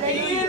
3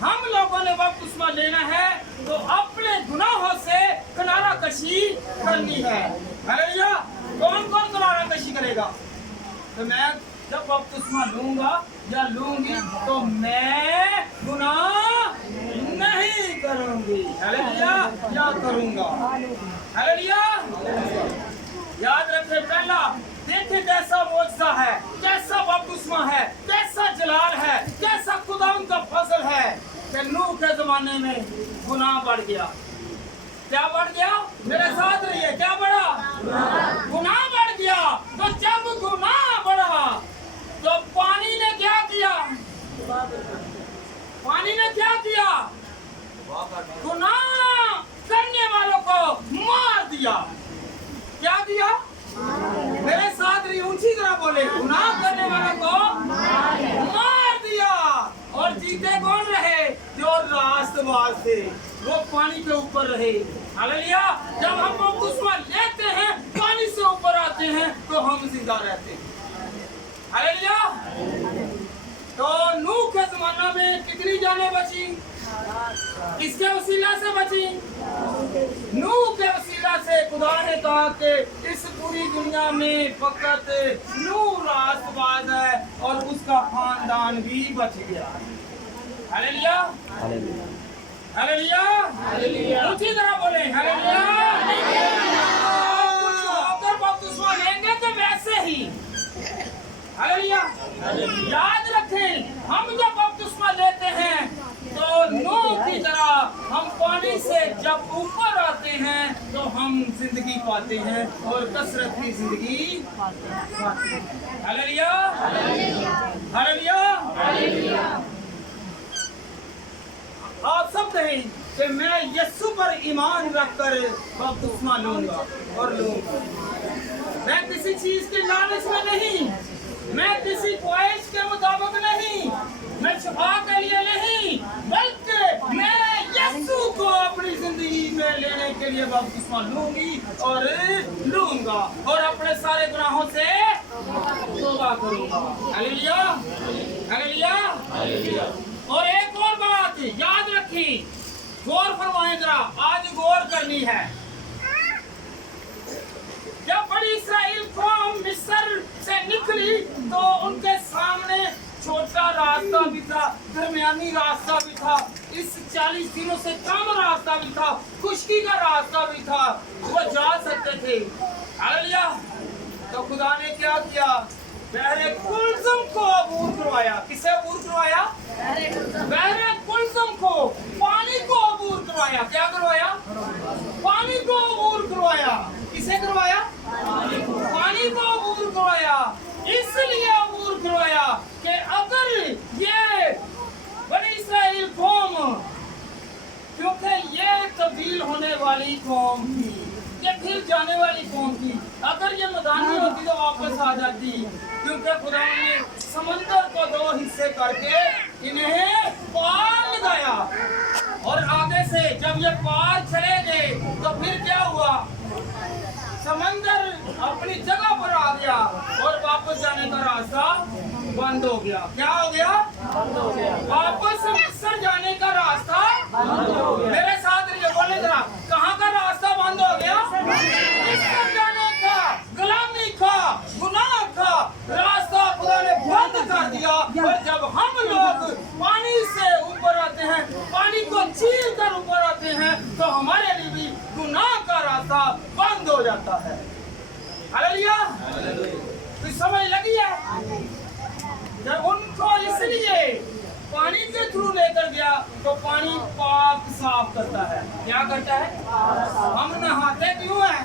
हम लोगों ने बपतिस्मा लेना है तो अपने गुनाहों से किनारा कशी करनी है। हालेलुया। कौन कौन किनारा कशी करेगा? तो मैं जब बपतिस्मा लूंगा या लूंगी तो मैं गुनाह नहीं करूंगी। हालेलुया। या करूंगा। हालेलुया। याद रखें, पहला देखिए कैसा मौजज़ा है, कैसा बपतिस्मा है, कैसा जलाल है, कैसा खुदा का फजल है कि नूह के जमाने में गुनाह बढ़ गया। क्या बढ़ गया? मेरे साथ रहिए, क्या बढ़ा? गुनाह बढ़ गया। तो जब गुनाह बढ़ा तो पानी ने क्या किया? पानी ने क्या किया? गुनाह करने वालों को मार दिया। क्या किया? मेरे साथ रही, ऊंची तरह बोले, गुनाह करने वालों को मार दिया। और जीते कौन रहे? जो रास्तबाज थे, वो पानी के ऊपर रहे। हालेलुया। जब हम बपतिस्मा लेते हैं, पानी से ऊपर आते हैं, तो हम जिंदा रहते हैं। हालेलुया। तो नूह के जमाना में कितनी जानें बची? किसके वसीला से बची? नूह के वसीला से। खुदा ने कहा कि इस पूरी दुनिया में फकत नूह रास्तबाज है और उसका खानदान भी बच गया। हालेलुया। हालेलुया। हालेलुया। ऊंची तरह बोले, हालेलुया। कुछ होकर बपतिस्मा लेंगे तो वैसे ही। हालेलुया। याद रखें, हम जब बपतिस्मा लेते हैं तो नूह की तरह हम पानी से जब ऊपर आते हैं तो हम जिंदगी पाते हैं और कसरत की जिंदगी पाते हैं। हालेलुया। हालेलुया। आप सब कहें कि मैं यीशु पर ईमान रखकर बपतिस्मा लूंगा और लूंगा। मैं किसी चीज के लालच में नहीं, मैं किसी ख्वाहिश के मुताबिक नहीं, मैं शफा के लिए नहीं, बल्कि मैं यीशु को अपनी जिंदगी में लेने के लिए बपतिस्मा लूंगी और लूंगा और अपने सारे गुनाहों से तौबा करूंगा। हालेलुया। हालेलुया। और एक और बात याद रखी, गौर फरमाएं जरा, आज गौर करनी है। जब बड़ी इस्राएल कौम मिस्र से निकली तो उनके सामने छोटा रास्ता भी था, दरमियानी रास्ता भी था, इस 40 दिनों से कम रास्ता भी था, खुशकी का रास्ता भी था, वो जा सकते थे। हालेलुया। तो खुदा ने क्या किया? बहरे कुलसुम को अबूर करवाया। किसे अबूर करवाया? बहरे कुलसुम को, पानी को अबूर करवाया। क्या करवाया? पानी को अबूर करवाया। किसे करवाया? पानी को अबूर करवाया। इसलिए अबूर करवाया कि अगर ये बड़ी इस्राएल कौम, क्योंकि ये तब्दील होने वाली कौम थी, ये फिर जाने वाली कौम थी, अगर ये मैदानी होती तो वापस आ जाती, क्योंकि खुदा ने समंदर को 2 हिस्से करके इन्हें पार लगाया और आगे से जब ये पार चले गए तो फिर क्या हुआ? समंदर अपनी जगह पर आ गया और वापस जाने का रास्ता बंद हो गया। क्या हो गया? बंद हो गया। वापस मिस्र जाने का रास्ता बंद हो गया। मेरे साथ रहिए, बोले जरा, कहाँ का रास्ता बंद हो गया? मिस्र जाने का, गुलामी का, गुनाह का रास्ता खुदा ने बंद कर दिया। और जब हम लोग पानी से ऊपर आते हैं, पानी को चीर कर ऊपर आते हैं, तो हमारे लिए भी गुनाह का रास्ता बंद हो जाता है। हालेलुया। तो समझ लगी है? जब उनको इसलिए पानी के थ्रू लेकर गया तो पानी पाक साफ करता है। क्या करता है? हम नहाते क्यों हैं?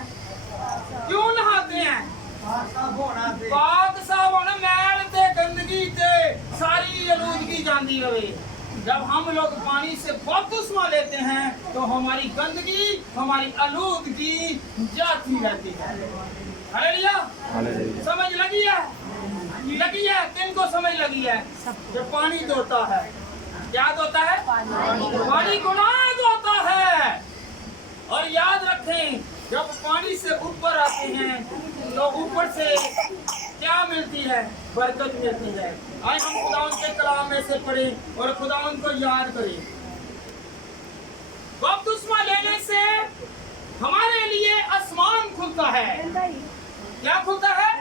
क्यों नहाते हैं? पाक साफ होना, मैल ते गंदगी ते सारी आलूदगी जाती रहे। जब हम लोग पानी से बपतिस्मा लेते हैं तो हमारी गंदगी, हमारी आलूदगी जाती रहती है। हालेलुया। समझ लगी है? लगी है? किन को समझ लगी है? जब पानी धोता है, क्या धोता है? पानी गुनाह धोता है। और याद रखें, जब पानी से ऊपर आते हैं तो ऊपर से क्या मिलती है, बरकत मिलती है। आए हम खुदावंद के कलाम में से पढ़ें और खुदावंद को याद करें। बपतिस्मा लेने से हमारे लिए आसमान खुलता है। क्या खुलता है?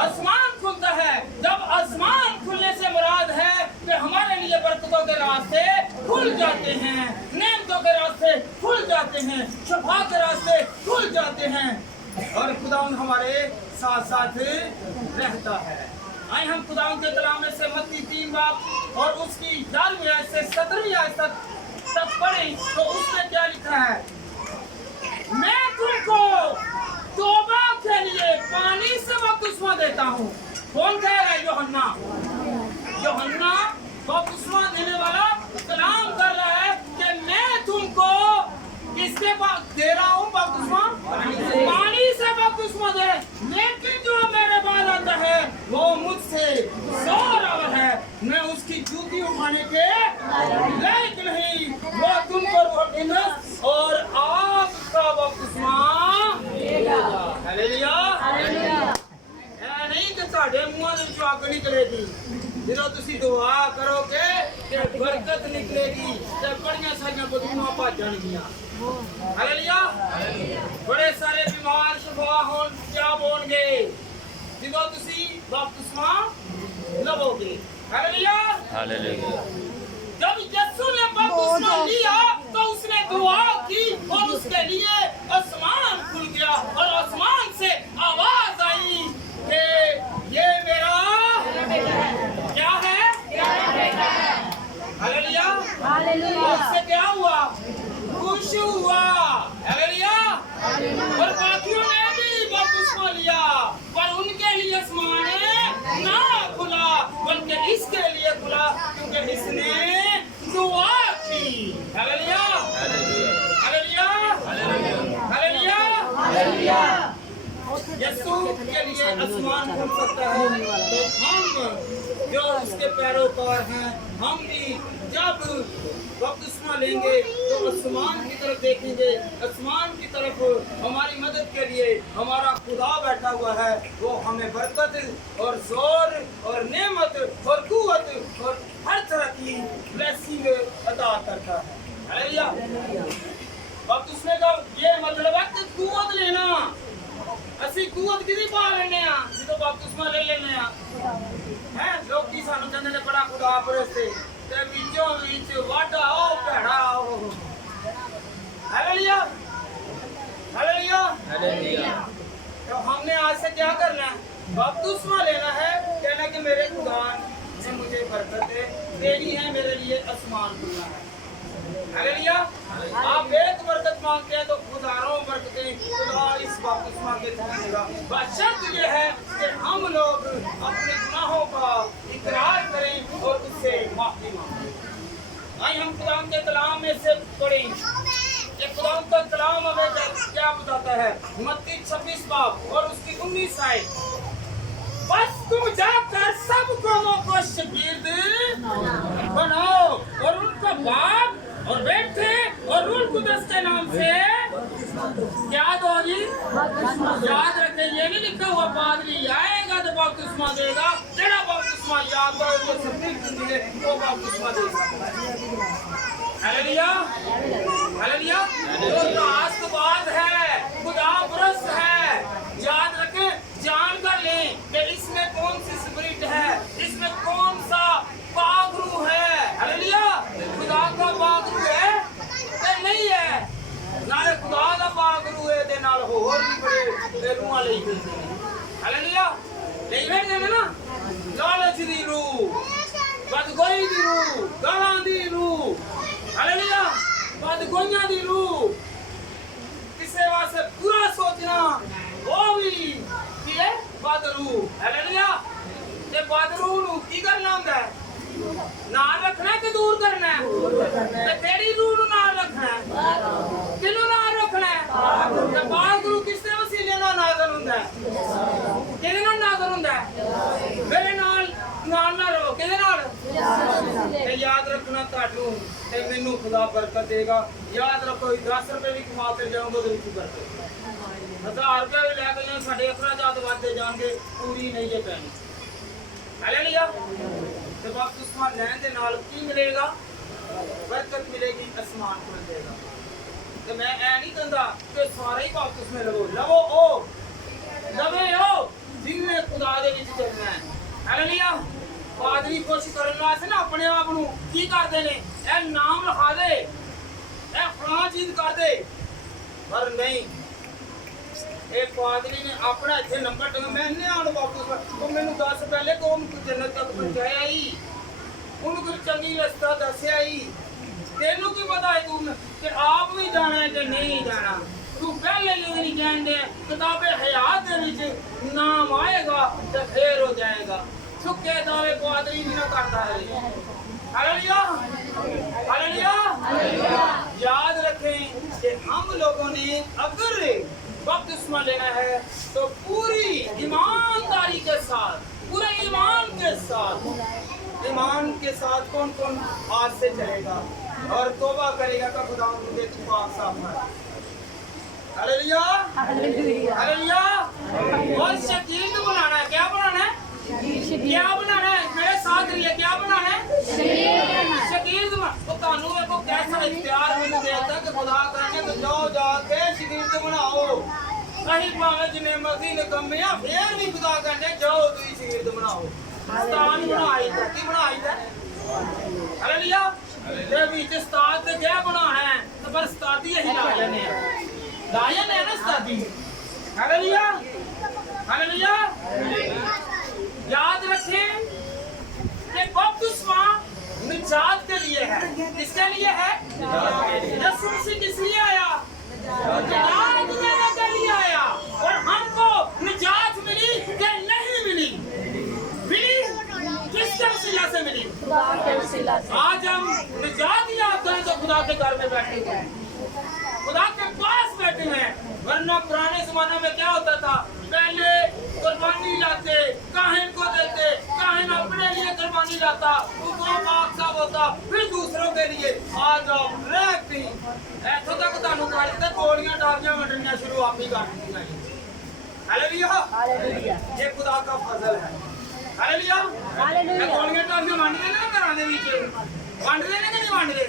आसमान खुलता है। जब आसमान खुलने से मुराद है कि हमारे लिए बरकतों के रास्ते खुल जाते हैं, नेमतों के रास्ते खुल जाते हैं, शफा के रास्ते खुल जाते हैं और खुदावंद हमारे साथ साथ रहता है। आए हम खुदावंद के कलाम में से मत्ती 3 बाब और उसकी 11वीं आयत से 17वीं आयत तक पढ़ें तो उसमें क्या लिखा है? मैं तुमको तौबा के लिए पानी से बपतिस्मा देता हूँ। कौन कह रहा है? यूहन्ना। यूहन्ना बपतिस्मा देने वाला कलाम कर रहा है कि मैं तुमको किसके दे रहा हूँ बपतिस्मा? पानी से बपतिस्मा दे। लेकिन जो मेरे बाद आता है वो मुझसे जोर है, मैं उसकी जूती उठाने के लायक नहीं। वो तुम पर और आग का बपतिस्मा देगा। हालेलुया। नहीं कि साढ़े मुंह ਦੇ ਵਿੱਚੋਂ ਅੱਗ ਨਿਕਲੇਗੀ। ਜਦੋਂ ਤੁਸੀਂ ਦੁਆ ਕਰੋਗੇ ਤੇ ਬਰਕਤ ਨਿਕਲੇਗੀ ਤੇ ਬੜੀਆਂ ਸਾਰੀਆਂ ਬਦਬੂਆਂ ਭੱਜ ਜਾਣਗੀਆਂ। ਹਾਲੇਲੂਇਆ। ਬੜੇ ਸਾਰੇ ਬਿਮਾਰ ਸ਼ਫਾ ਹੋਣ ਕਿਆ ਹੋਣਗੇ ਜਦੋਂ ਤੁਸੀਂ ਬਪਤਿਸਮਾ ਲਵੋਗੇ। हालेलुया। हालेलुया। जब यीशु ने बपतिस्मा लिया तो उसने दुआ की और उसके लिए आसमान खुल गया और आसमान से आवाज आई कि ये मेरा क्या है? हालेलुया। हालेलुया। उससे क्या हुआ? खुश हुआ। हालेलुया। और बाकियों ने भी बपतिस्मा लिया पर उनके लिए आसमान ना खुला बल्कि इसके लिए खुला क्योंकि इसने दुआ की। हालेलुया। हालेलुया। हालेलुया। हालेलुया। यीशु के लिए आसमान खुल सकता है तो हम जो उसके पैरोकार हैं हम भी जब बपतिस्मा लेंगे तो आसमान की तरफ देखेंगे। आसमान की तरफ हमारी मदद के लिए हमारा खुदा बैठा हुआ है। वो हमें बरकत और जोर और नेमत और कुव्वत और हर तरह की ब्लेसिंग अता करता है। हालेलुया। बपतिस्मे का ये मतलब है कि कुव्वत लेना। ਅਸੀਂ ਕੁਵਤ ਕਿਹਦੀ ਪਾ ਲੈਨੇ ਆ ਜਦੋਂ ਬਪਤਿਸਮਾ ਲੈ ਲੈਨੇ ਆ ਹੈ। ਲੋਕੀ ਸਾਨੂੰ ਕਹਿੰਦੇ ਨੇ ਬੜਾ ਖੁਦਾ ਪਰਸਤੇ ਤੇ ਵਿੱਚੋਂ ਵਿੱਚ ਵਾਢਾ ਉਹ ਭੈੜਾ ਉਹ। हालेलुया। हालेलुया। हालेलुया। तो हमने आज से क्या करना है? बपतिस्मा लेना है, कहना कि मेरे खुदा ने मुझे बरकत देनी है, मेरे लिए आसमान खुलना है। हालेलुया। आप एक बरकत मांगते हैं तो हजारों बरकतें खुदा इस बपतिस्मा के थ्रू देगा। बस शर्त ये है कि हम लोग अपने गुनाहों का इकरार करें और उससे माफी मांगें। आइए हम खुदा के कलाम में से पढ़ें। ये खुदा का कलाम हमें क्या बताता है? मत्ती 26 बाब और उसकी 19 आयत। बस तुम जाकर सब कौमों को शागिर्द बनाओ और उनको बाप और बेटे और रूह कुदस के नाम से क्या दो जी? याद रखें, ये नहीं लिखा हुआ पादरी आएगा तो बपतिस्मा देगा। जेड़ा बपतिस्मा याद करो वो सभी जिंदगी वो बपतिस्मा दे सकता है। हालेलुया। हालेलुया। तो रास्तबाज है, खुदा परस्त है। याद रखें, जान कर लें कि इसमें कौन सी स्पिरिट है, इसमें कौन सा बागरू है। हालेलुया। खुदा का बागरू है कि नहीं है? नाले खुदा का बागरू है ते नाल होर भी बड़े रूहां लई फिरदे ने। हालेलुया। लई फिरदे ने ना लालच दी रूह, बदगोई दी रूह, गालां दी रूह। हालेलुया। बदगोइयां दी रूह, किसे वास्ते बुरा सोचना वो भी की है बदरू। हालेलुया। ते बदरू नूं की करना हुंदा है? नाल रखना कि दूर करना है? ते तेरी रूह नूं नाल रखना है, किनू नाल रखना है? ते बागरू किसदे वसीले नाल नाज़िल हुंदा है? किहदे नाल नाज़िल हुंदा है? मेरे नाल नाल ना रहो, किहदे नाल? ते याद रखना तुहानू ते मैनू खुदा बरकत देगा। याद रखो 10 रुपए भी कमा के जाओगे तो बरकत। 1000 ਰੁਪਏ ਵੀ ਲੈ ਕੇ ਜਾਣ ਸਾਡੇ ਅਖਰਾਜਾਤ ਵੱਧਦੇ ਜਾਣਗੇ, ਪੂਰੀ ਨਹੀਂ ਜੇ ਪੈਣੀ। ਹਾਲੇਲੂਇਆ। ਤੇ ਬਪਤਿਸਮਾ ਲੈਣ ਦੇ ਨਾਲ ਕੀ ਮਿਲੇਗਾ? ਬਰਕਤ ਮਿਲੇਗੀ, ਅਸਮਾਨ ਖੁੱਲੇਗਾ। ਤੇ ਮੈਂ ਐ ਨਹੀਂ ਕਹਿੰਦਾ ਕਿ ਸਾਰੇ ਹੀ ਬਪਤਿਸਮੇ ਲਵੋ, ਲਵੋ ਉਹ ਲਵੇ ਉਹ ਜਿੰਨੇ ਖੁਦਾ ਦੇ ਵਿੱਚ ਚੱਲਣਾ ਹੈ। ਹਾਲੇਲੂਇਆ। ਪਾਦਰੀ ਖੁਸ਼ ਕਰਨ ਵਾਸਤੇ ਨਾ ਆਪਣੇ ਆਪ ਨੂੰ ਕੀ ਕਰਦੇ ਨੇ? ਇਹ ਨਾਮ ਲਿਖਾ ਦੇ, ਇਹ ਫਲਾਣਾ ਚੀਜ਼ ਕਰ ਦੇ, ਪਰ ਨਹੀਂ, ਇਹ ਪਾਦਰੀ ਨੇ ਆਪਣਾ ਇੱਥੇ ਨੰਬਰ ਟੰਗਾ, ਮੈਂ ਨਹੀਂ ਆਣ ਵਾਪਸ, ਉਹ ਮੈਨੂੰ ਦੱਸ ਪਹਿਲੇ ਕੌਣ ਜੰਨਤ ਤੱਕ ਪਹੁੰਚਾਇਆ ਹੀ, ਉਹਨੂੰ ਕੋਈ ਚੰਗੀ ਰਸਤਾ ਦੱਸਿਆ ਹੀ। ਤੈਨੂੰ ਕੀ ਪਤਾ ਹੈ ਤੂੰ ਕਿ ਆਪ ਵੀ ਜਾਣਾ ਹੈ ਕਿ ਨਹੀਂ ਜਾਣਾ? ਤੂੰ ਪਹਿਲੇ ਹੀ ਨਹੀਂ ਜਾਣਦੇ, ਕਿਤਾਬੇ ਹਯਾਤ ਦੇ ਵਿੱਚ ਨਾਮ ਆਏਗਾ ਤੇ ਫੇਰ ਹੋ ਜਾਏਗਾ। ਸੁੱਕੇ ਦਾਵੇ ਪਾਦਰੀ ਵੀ ਨਾ ਕਰਦਾ ਹੈ। Hallelujah, hallelujah. याद रखें कि हम लोगों ने अगर बपतिस्मा लेना है तो पूरी ईमानदारी के साथ, पूरे ईमान के साथ कौन कौन आज से चलेगा और तौबा करेगा का खुदा मुझे पाक साफ है। Hallelujah, hallelujah. और शकील बनाना है, क्या बनाना है? क्या बनाना है? मेरे साथ रहिए, क्या बनाना है? शकील। तो कानून में को कैसा इख्तियार हमें देता कि खुदा कहने तो जाओ जाके शकील बनाओ। कहीं भावे जिन्हें मर्जी निकम्मे या फिर भी खुदा कहने जाओ तुम शकील बनाओ। उस्ताद बनाई था, की बनाई था? हालेलुया। ते बीच उस्ताद ते क्या बना है? तो पर उस्तादी यही लायन है, लायन है ना उस्तादी। Hallelujah, hallelujah. याद रखें कि बपतिस्मा निजात के लिए है। किसके लिए है? यीशु मसीह किस लिए आया? निजात देने के लिए आया। और हमको निजात मिली कि नहीं मिली? मिली। किसके वसीला से मिली? आज हम निजात याद करें तो खुदा के घर में बैठे हैं, खुदा के पास बैठे हैं। वरना पुराने जमाने में क्या होता था? पहले कुर्बानी लाते, काहिन को देते, काहिन अपने लिए कुर्बानी लाता, वो पाक साफ होता, फिर दूसरों के लिए। आज आप रहती ऐसा तक तानू करते गोलियां डालियां वंडनियां शुरू आप ही कर दी। Hallelujah, hallelujah. ये खुदा का फजल है। Hallelujah, hallelujah. गोलियां डालियां वंड देने ना घरां दे विच, वंड देने कि नहीं वंड दे?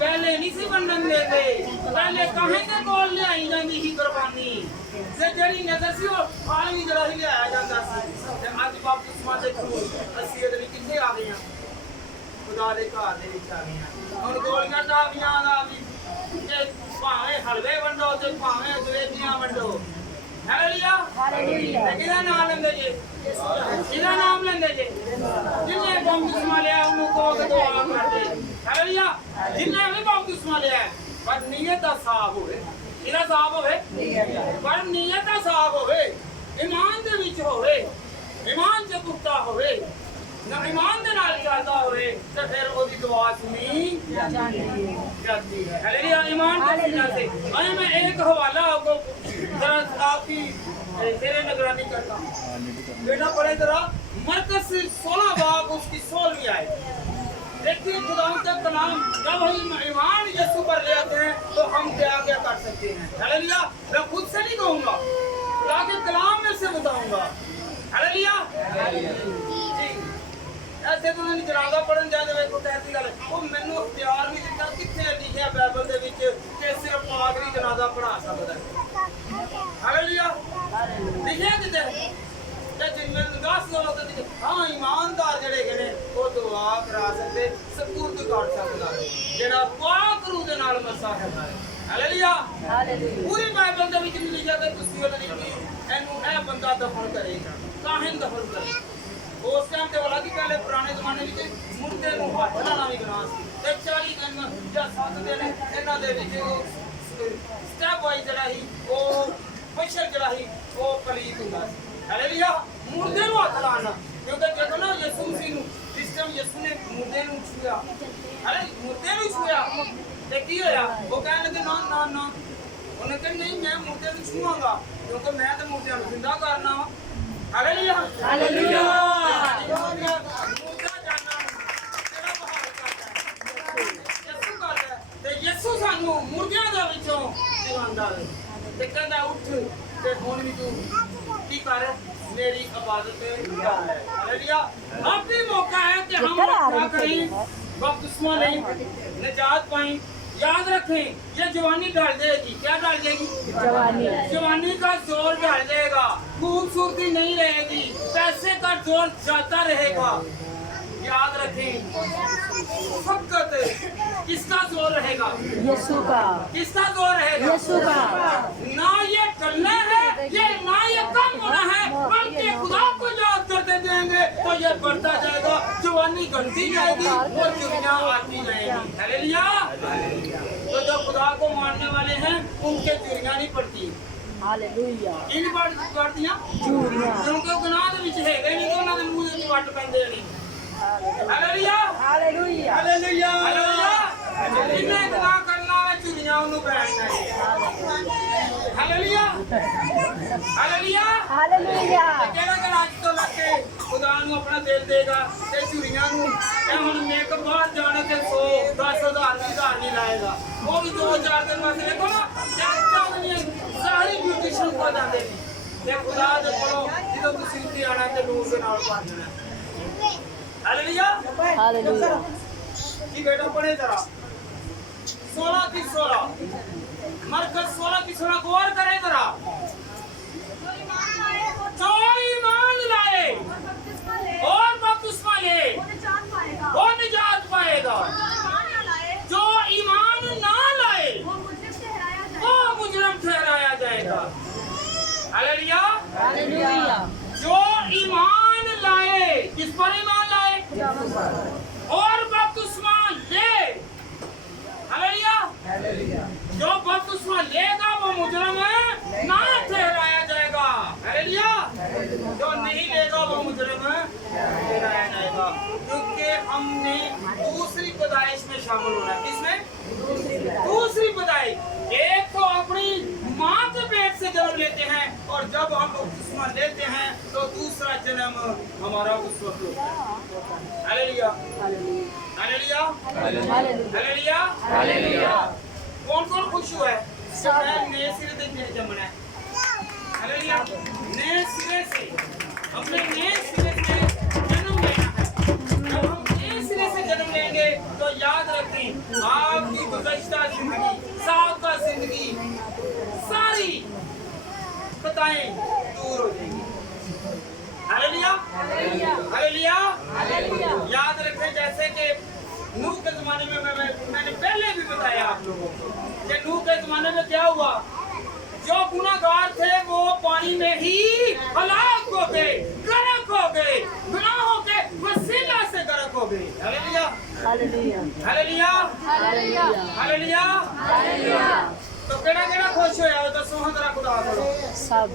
पहले नहीं सी वंडन देते, पहले काहिन दे कोल लियाई जांदी सी कुर्बानी ते जेड़ी नजर सी वो पानी जड़ा ही लिया जाता सी। ते अज बपतिस्मा दे थ्रू ਅਸੀਂ ਇਹਦੇ ਵਿੱਚ ਕਿੱਥੇ ਆ ਗਏ ਹਾਂ? ਖੁਦਾ ਦੇ ਘਰ ਦੇ ਵਿੱਚ ਆ ਗਏ ਹਾਂ। ਹੁਣ ਗੋਲੀਆਂ ਟਾਪੀਆਂ ਦਾ ਵੀ ਤੇ ਭਾਵੇਂ ਹਲਵੇ ਵੰਡੋ ਤੇ ਭਾਵੇਂ ਜਲੇਬੀਆਂ ਵੰਡੋ। Hallelujah, hallelujah. ਕਿਹਦਾ ਨਾਮ ਲੈਂਦੇ ਜੇ? ਕਿਹਦਾ ਨਾਮ ਲੈਂਦੇ ਜੇ? ਜਿੰਨੇ ਬਪਤਿਸਮਾ ਲਿਆ ਉਹਨੂੰ ਕਹੋ ਕਿ ਦੁਆ ਕਰਦੇ। ਹਾਲੇਲੂਇਆ। ਜਿੰਨੇ ਵੀ ਬਪਤਿਸਮਾ ਲਿਆ ਪਰ ਨੀਅਤ ਦਾ ਸਾਫ਼ ਹੋਵੇ। ਇਹਦਾ ਸਾਫ਼ ਹੋਵੇ, ਪਰ ਨੀਅਤ ਦਾ ਸਾਫ਼ ਹੋਵੇ, ਈਮਾਨ ਦੇ ਵਿੱਚ ਹੋਵੇ, ਈਮਾਨ ਚ ਪੁਖਤਾ ਹੋਵੇ, ਨਾ ਈਮਾਨ ਦੇ ਨਾਲ ਚੱਲਦਾ ਹੋਵੇ ਤੇ ਫਿਰ ਉਹਦੀ ਦੁਆ ਸੁਣੀ जाती है। हालेलुया, ईमान के सीना से। अरे मैं एक हवाला आपको जरा आपकी तेरे निगरानी करता हूँ। बेटा पढ़े जरा मरकज 16 बाब उसकी 16वीं आयत। देखिए खुदा का कलाम जब हम ईमान यीशु पर ले आते हैं तो हम क्या क्या कर सकते हैं। हालेलुया, मैं खुद से नहीं कहूँगा, खुदा के कलाम में से बताऊँगा। हालेलुया, ऐसे तो नहीं जनाजा पढ़न जाते वे को ऐसी गल वो मैनू इख्तियार नहीं दिता किथे लिखिया बाइबल दे विच कि सिर्फ पादरी जनाजा पढ़ा सकदा है। हालेलुया, लिखिया किथे ते जिन्ने दस लोग ते हां ईमानदार जेड़े ने वो दुआ करा सकदे, सपूत कर सकदा जेड़ा पाक रूह दे नाल मसा है। Hallelujah, hallelujah. पूरी बाइबल दे विच लिखिया कि तुसी ओह लिखी एनू ए बंदा दफन करेगा, काहिन दफन करेगा। उस टाइम ते वाला की पहले पुराने जमाने में मुर्दे नूं हथ लाना भी गुनाह सी ते 40 दिन या 7 दिन इन्हां दे विच स्टेप वाइज जड़ा ही ओ बशर जड़ा ही ओ पलीत हुंदा सी। हालेलुया, मुर्दे नूं हथ लाना क्योंकि देखो ना यीशु मसीह नूं जिस टाइम यीशु ने मुर्दे नूं छुया, अरे मुर्दे नूं छुया ते की होया? वो कहण लगे ना ना ना, उन्हें कहा नहीं मैं मुर्दे नूं छूआंगा क्योंकि मैं ते मुर्दे नूं जिंदा करना वा। Hallelujah, hallelujah. यीशु सानू मुर्दियां दे विचों जिवांदा है ते कहंदा उठ ਤੇ ਹੁਣ ਵੀ ਤੂੰ ਕੀ ਕਰ मेरी इबादत कर ले। हालेलुया। अब भी मौका है कि हम क्या करें, बपतिस्मा लें, निजात पाएं। याद रखें ये जवानी डाल देगी। क्या डाल देगी? जवानी का जोर डाल देगा। खूबसूरती नहीं रहेगी, पैसे का जोर जाता रहेगा। याद रखें फकत किसका जोर रहेगा? यीशु का। किसका जोर रहेगा? यीशु का। ना ये टलना है, ये ना ये कम होना है, बल्कि खुदा को याद करते जाएंगे तो ये बढ़ता जाएगा। जवानी घटती जाएगी और चुनियां आती जाएगी। हालेलुया। तो जो खुदा को मानने वाले हैं उनके चुनियां नहीं पड़ती। हालेलुया। इन पड़तियां चूड़ियां। क्योंकि गुनाह ਦੇ ਵਿੱਚ ਹੈਗੇ ਨਹੀਂ, ਉਹਨਾਂ ਦੇ ਮੂੰਹ ਵਿੱਚ ਵੱਟ ਪੈਂਦੇ ਨਹੀਂ। ਹਾਲੇਲੂਇਆ। हालेलुया। ਹਾਲੇਲੂਇਆ। ਹਾਲੇਲੂਇਆ। ਜਿੰਨੇ ਗੁਨਾਹ ਕਰਨਾ ਹੈ ਚੁਨੀਆਂ ਉਹਨੂੰ ਪੈਣੀਆਂ ਹੈ। ਹਾਲੇਲੂਇਆ। ਹਾਲੇਲੂਇਆ। हालेलुया। ਕਿਹੜਾ ਕਿ ਅੱਜ ਤੋਂ ਲੱਗ ਕੇ ਖੁਦਾ ਨੂੰ ਆਪਣਾ ਦਿਲ ਦੇਗਾ ਤੇ ਚੁਨੀਆਂ ਨੂੰ ਇਹ ਹੁਣ ਮੇਕ ਬਾਹਰ ਜਾਣੇ ਤੇ 100-10,000 ਵੀ ਧਾਰ ਨਹੀਂ ਲਾਏਗਾ। ਉਹ ਵੀ 2-4 ਦਿਨ ਵਾਸਤੇ ਦੇਖੋ ਨਾ ਸਾਰੀ ਬਿਊਟੀਸ਼ੀਅਨ ਕੋ ਜਾਂਦੇ ਨੇ ਤੇ ਖੁਦਾ ਦੇ ਕੋਲੋਂ ਜਦੋਂ ਤੁਸੀਂ ਉੱਤੇ ਆਣਾ ਤੇ ਨੂਰ ਦੇ ਨਾਲ ਪਾ ਦੇਣਾ। हालेलुया। हालेलुया। जी बेटा पढ़े जरा 16 की 16 मरकज 16 की 16 गौर करें जरा। जो ईमान लाए और बपतिस्मा ले वो निजात पाएगा। जो ईमान ना लाए वो मुजरम ठहराया जाएगा। हालेलुया। हालेलुया। जो ईमान लाए, किस पर ईमान लाए? और बपतिस्मा ले। हालेलुया। जो बपतिस्मा लेगा वो मुजरम है ना ठहराया जाएगा। हालेलुया। जो नहीं लेगा वो मुजरम है ठहराया जाएगा, क्योंकि हमने दूसरी पैदाइश में शामिल होना है। किसमें? दूसरी पैदाइश। एक तो अपनी माँ के पेट से जन्म लेते हैं और जब हम बपतिस्मा लेते हैं तो दूसरा जन्म हमारा उस वक्त होता है। हालेलुया। हालेलुया। हालेलुया। हालेलुया। कौन कौन खुश हुआ है? नए सिरे से जमना है। हालेलुया। नए सिरे से अपने नए सिरे से जन्म लेना है। जब हम नए सिरे से जन्म लेंगे तो याद रखें आपकी गुज़श्ता जिंदगी, साबका जिंदगी सारी खताएं दूर हो जाएंगी। हालेलुया। हालेलुया। हालेलुया। याद रखें जैसे कि नूह के जमाने में मैंने पहले भी बताया आप लोगों को कि नूह के जमाने में क्या हुआ। जो गुनाहगार थे वो पानी में ही हलाक हो गए, गर्क हो गए, गुनाहों के वसीला से गर्क हो गए। Hallelujah. Hallelujah. Hallelujah. Hallelujah. Hallelujah. Hallelujah. तो केड़ा खुश होया दसो हां जरा खुदा करो। सब।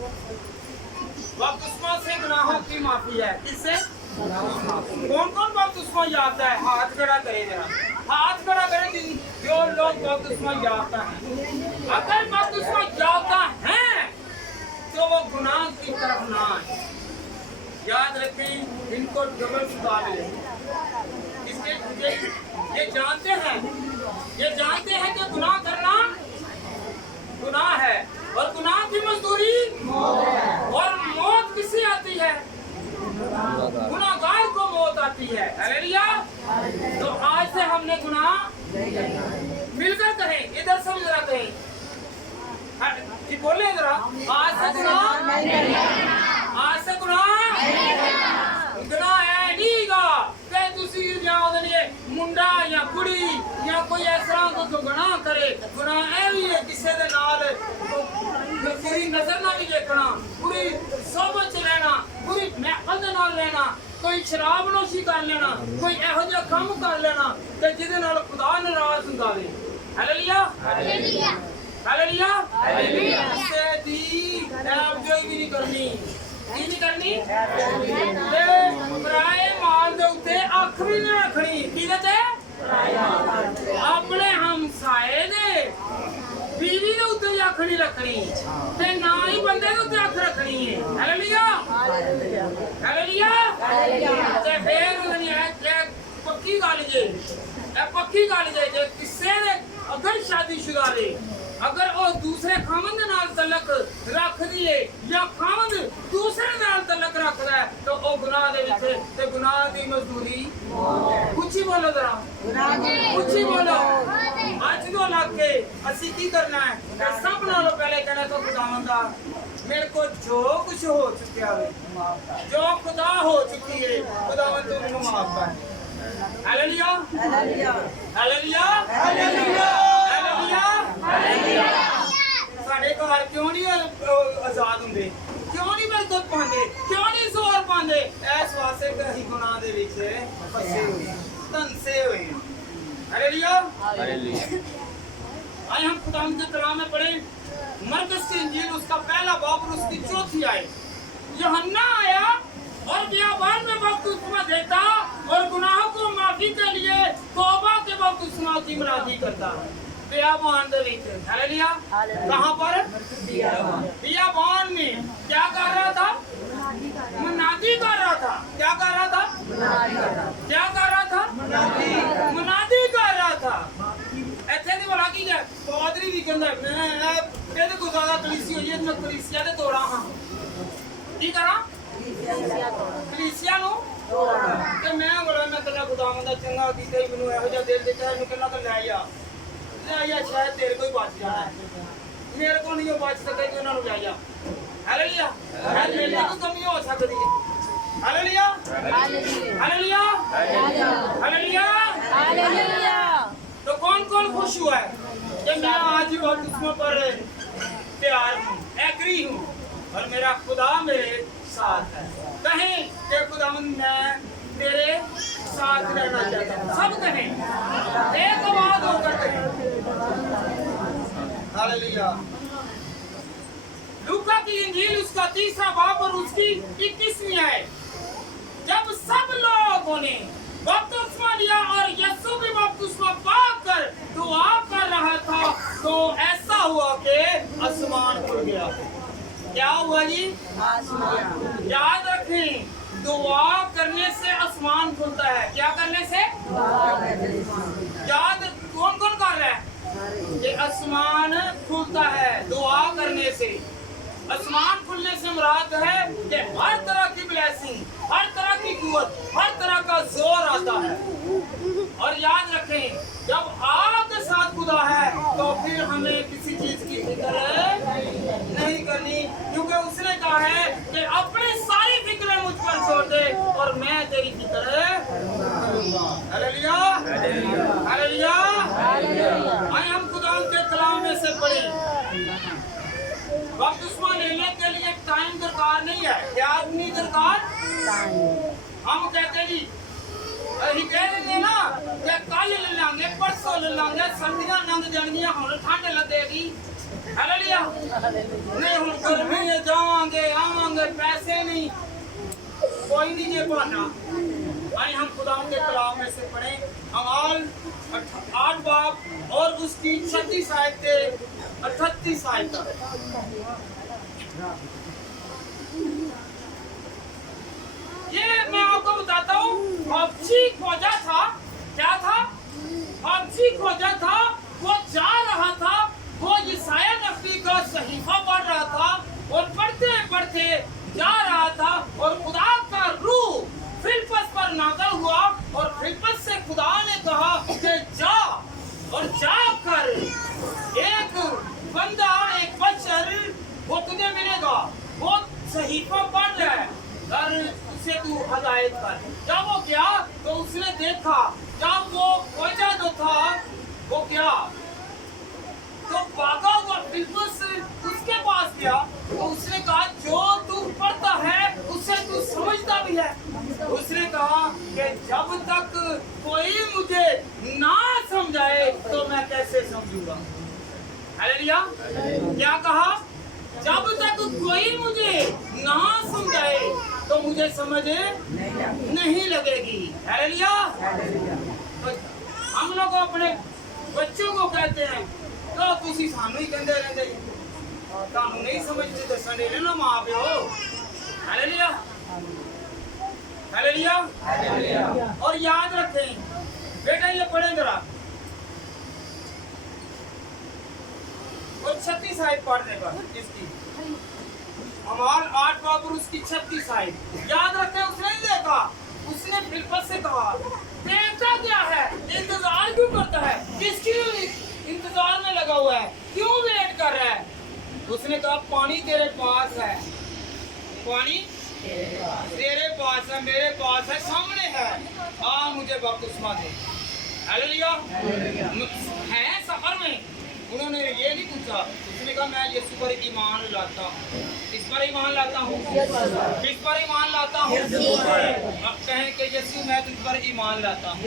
बपतिस्मा से गुनाहों की माफी है। किससे? कौन कौन बपतिस्मा याफ्ता है? हाथ खड़ा करे जरा, हाथ खड़ा करे जो लोग बपतिस्मा याफ्ता हैं। अगर बपतिस्मा याफ्ता हैं तो वो गुनाह की तरफ ना आए। याद रखें इनको डबल सजा मिलेगी। इसके ये जानते हैं कि गुनाह करना गुनाह है और गुनाह की मजदूरी और मौत किससे आती है? गुनाहगार को मौत आती है। हालेलुया। तो आज से हमने गुनाह मिलकर कहें, इधर सब जरा कहें, जी बोले जरा, आज से गुनाह गुनाह है नहींगा कि तुसी या ਉਹਦੇ ਮੁੰਡਾ ਜਾਂ ਕੁੜੀ ਜਾਂ ਕੋਈ ਇਸ ਤਰ੍ਹਾਂ ਕੋਈ ਗੁਨਾਹ ਕਰੇ। ਗੁਨਾਹ ਇਹ ਵੀ ਹੈ ਕਿਸੇ ਦੇ ਨਾਲ ਬੁਰੀ ਨਜ਼ਰ ਨਾਲ ਵੀ ਦੇਖਣਾ, ਬੁਰੀ ਸੋਬਤ ਚ ਰਹਿਣਾ, ਬੁਰੀ ਮਹਿਫਲ ਦੇ ਨਾਲ ਰਹਿਣਾ, ਕੋਈ ਸ਼ਰਾਬ ਨੋਸ਼ੀ ਕਰ ਲੈਣਾ, ਕੋਈ ਇਹੋ ਜਿਹਾ ਕੰਮ ਕਰ ਲੈਣਾ ਕਿ ਜਿਹਦੇ ਨਾਲ ਖੁਦਾ ਨਾਰਾਜ਼ ਹੁੰਦਾ ਵੇ। ਹਾਲੇਲੂਇਆ। ਹਾਲੇਲੂਇਆ। ਹਾਲੇਲੂਇਆ। ਹਾਲੇਲੂਇਆ। ਸੇਦੀ ਨਾਮ ਜੋਈ ਵੀ ਨਹੀਂ ਕਰਨੀ। ਕੀ ਨਹੀਂ ਕਰਨੀ? ਤੇ ਪਰਾਏ ਮਾਲ ਦੇ ਉੱਤੇ ਅੱਖ ਵੀ ਨਹੀਂ ਰੱਖਣੀ। ਕਿਹਦੇ ਤੇ? ਆਪਣੇ ਹਮਸਾਏ ਦੇ बीवी के उत्ते अख नहीं रखनी ते ना ही बंदे के उत्ते अख रखनी है। हालेलुया। हालेलुया। ते फिर पक्की गल जे, पक्की गल जे किसे दे अगर शादीशुदा ने अगर वो दूसरे खामन दे नाल तलक रख दिए या खामन दूसरे नाल तलक रखदा है तो वो गुनाह दे विच ते गुनाह दी मजदूरी कुछ ही बोलो जरा कुछ ही बोलो आज तो लग के असी की करना है कि सब नालों पहले कहना तो खुदावंद दा मेरे को जो कुछ हो चुका है जो खुदा हो चुकी है खुदावंद तू मेनू माफ कर hallelujah hallelujah hallelujah hallelujah hallelujah ਸਾਡੇ ਘਰ ਕਿਉਂ ਨਹੀਂ ਆਜ਼ਾਦ ਹੁੰਦੇ ਕਿਉਂ ਨਹੀਂ ਬਰਕਤ ਪਾਉਂਦੇ ਕਿਉਂ ਨਹੀਂ ਜ਼ੋਰ ਪਾਉਂਦੇ ਇਸ ਵਾਸਤੇ ਕਿ ਅਸੀਂ ਗੁਨਾਹ ਦੇ ਵਿੱਚ ਫਸੇ ਹੋਏ ਧੰਸੇ ਹੋਏ हालेलुया हालेलुया आए हम खुदा के कलाम में पढ़े मरकस की इंजील उसका पहला बाब और उसकी चौथी आयत यूहन्ना आया और बियाबान में बपतिस्मा देता और गुनाहों को माफी के लिए तौबा के बपतिस्मा की मुनादी करता बियाबान दे विच हालेलुया कहां पर बियाबान में क्या कर रहा था मुनादी कर रहा था क्या कर रहा था क्या कर रहा था मुनादी कर रहा था ਇੱਥੇ ਦੀ ਬੜਾ ਕੀ ਹੈ ਪਾਦਰੀ ਵੀ ਕਹਿੰਦਾ ਮੈਂ ਇਹਦੇ ਕੋਲ ਜ਼ਿਆਦਾ ਕਲੀਸੀ ਹੋਈ ਹੈ ਮੈਂ ਕਲੀਸੀਆ ਦੇ ਤੋੜਾ ਹਾਂ ਕੀ ਕਰਾਂ ਕਲੀਸੀਆ ਨੂੰ ਤੇ ਮੈਂ ਬੜਾ ਮੈਂ ਤੇਰਾ ਖੁਦਾਵੰਦ ਦਾ ਚੰਗਾ ਕੀਤਾ ਹੀ ਮੈਨੂੰ ਇਹੋ ਜਿਹਾ ਦਿਲ ਦਿੱਤਾ ਇਹਨੂੰ ਕਹਿੰਦਾ ਕਿ ਲੈ ਆ ਸ਼ਾਇਦ ਤੇਰੇ ਕੋਈ ਬਚ ਜਾਣਾ ਮੇਰੇ ਕੋਲ ਨਹੀਂ ਉਹ ਬਚ ਸਕੇ ਕਿ ਉਹਨਾਂ ਨੂੰ ਲੈ ਜਾ ਹਾਲੇਲੂਇਆ ਹਾਲੇਲੂਇਆ ਕੋਈ ਕਮੀ ਹੋ ਸਕਦੀ ਹੈ ਹਾਲੇਲੂਇਆ ਹਾਲੇਲੂਇਆ ਹਾਲੇਲੂਇਆ हालेलुया तो कौन कौन खुश हुआ है कि मैं आज बपतिस्मा पर तैयार हूँ एग्री हूँ और मेरा खुदा मेरे साथ है कहें कि खुदावंद मैं तेरे साथ रहना चाहता हूँ सब कहें एक आवाज होकर कहें हालेलुया लूका की इंजील उसका 3रा बाब और उसकी 21वीं आयत जब सब लोगों ने बपतिस्मा लिया और यीशु भी बपतिस्मा पाकर दुआ कर रहा था तो ऐसा हुआ कि आसमान खुल गया क्या हुआ जी याद रखें दुआ करने से आसमान खुलता है क्या करने से याद कौन कौन कर रहा है कि आसमान खुलता है दुआ करने से आसमान खुलने से मुराद है कि हर तरह की ब्लेसिंग हर तरह की कुव्वत हर तरह का जोर आता है और याद रखें जब आपके साथ खुदा है तो फिर हमें किसी चीज की फिक्र नहीं करनी क्योंकि उसने कहा है कि अपनी सारी फिक्र मुझ पर छोड़ दे और मैं तेरी फिक्र करूंगा हालेलुया हालेलुया आइए हम खुदा के कलाम में से पढ़ें बपतिस्मा लेने के लिए टाइम दरकार नहीं है क्या नहीं दरकार हम कहते जी ਅਸੀਂ ਕਹਿ ਦਿੰਦੇ ਨਾ ਕਿ ਕੱਲ ਲੈ ਲਾਂਗੇ ਪਰਸੋਂ ਲੈ ਲਾਂਗੇ ਸਰਦੀਆਂ ਲੰਘ ਜਾਣਗੀਆਂ ਹੁਣ ਠੰਡ ਲੱਗੇਗੀ ਹਾਲੇਲੂਇਆ ਨਹੀਂ ਹੁਣ ਗਰਮੀ ਹੈ ਜਾਵਾਂਗੇ ਆਵਾਂਗੇ पैसे नहीं कोई नहीं ये बहाना आइए हम खुदा के कलाम में से पढ़े अमाल 8 बाब और उसकी 36 आयत से 38 आयत ये मैं आपको बताता हूँ हबशी खोजा था क्या था हबशी खोजा था वो जा रहा था वो यशायाह नबी का सहीफा पढ़ रहा था और पढ़ते पढ़ते जा रहा था और खुदा का रूह फिलिप्पस पर नाज़िल हुआ और फिलिप्पस से खुदा ने कहा कि जा और जाकर एक बंदा एक बच्चर वो तुझे मिलेगा वो सहीफा पढ़ रहा है और उसे तू हदायत कर जब वो गया तो उसने देखा जब वो खोजा जो था वो गया तो भागा हुआ फिलिप्पस उसके पास गया तो उसने कहा जो तू पढ़ता है उससे तू समझता भी है उसने कहा कि जब तक कोई मुझे ना समझाए तो मैं कैसे समझूंगा हालेलुया क्या कहा जब तक कोई मुझे ना समझाए तो मुझे समझ नहीं लगेगी हालेलुया तो हम लोग अपने बच्चों को कहते हैं तो तुसी सानू ही कहते रहते ਤੁਹਾਨੂੰ नहीं समझते दसन दे ना मां प्यो हालेलुया हालेलुया और याद रखें बेटा ये पढ़े जरा और 36 आयत पढ़ देगा इसकी अमाल 8 बाब और उसकी 36 आयत। याद रखें उसने नहीं देखा, उसने फिलिप्पस से कहा देखता क्या है, इंतजार क्यों करता है, किसकी इंतजार में लगा हुआ है, क्यों वेट कर रहा है। उसने कहा पानी तेरे पास है, पानी तेरे पास है, मेरे पास है, सामने है, आ मुझे बपतिस्मा दे। हालेलुया। है सफर में उन्होंने ये नहीं पूछा, उसने कहा मैं यीशु पर ईमान लाता हूँ। किस पर ईमान लाता हूँ, किस पर ईमान लाता हूँ। अब कहें कि यीशु मैं तुझ पर ईमान लाता हूँ।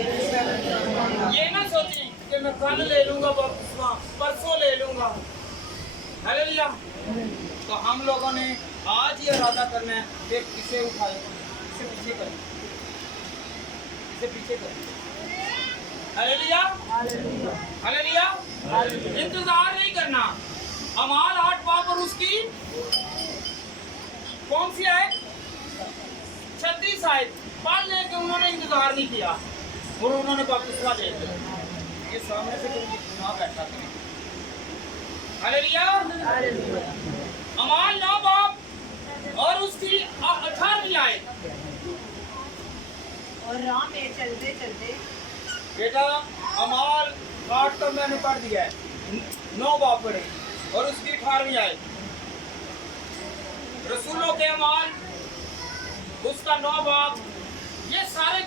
ये ना सोचें कि मैं कल ले लूंगा बपतिस्मा, परसों ले लूंगा। हालेलुया। तो हम लोगों ने आज ही इरादा करना है कि किसे उठाए, इसे पीछे करें, इसे पीछे करें। Hallelujah, hallelujah. इंतजार नहीं करना। अमाल 8 बाब और उसकी कौन सी आयत, 36 आयत पढ़ लेके उन्होंने इंतजार नहीं किया और उन्होंने बपतिस्मा दे दिया। ये सामने से कोई गुनाह बैठा था। हालेलुया। अमाल 9 बाब और उसकी 18वीं आयत। और राह में चलते चलते बेटा अमाल 8 तो मैंने पढ़ दिया है, 9 बाब पढ़े और उसकी 18वीं आयत। रसूलों के अमाल उसका 9 बाब, ये सारे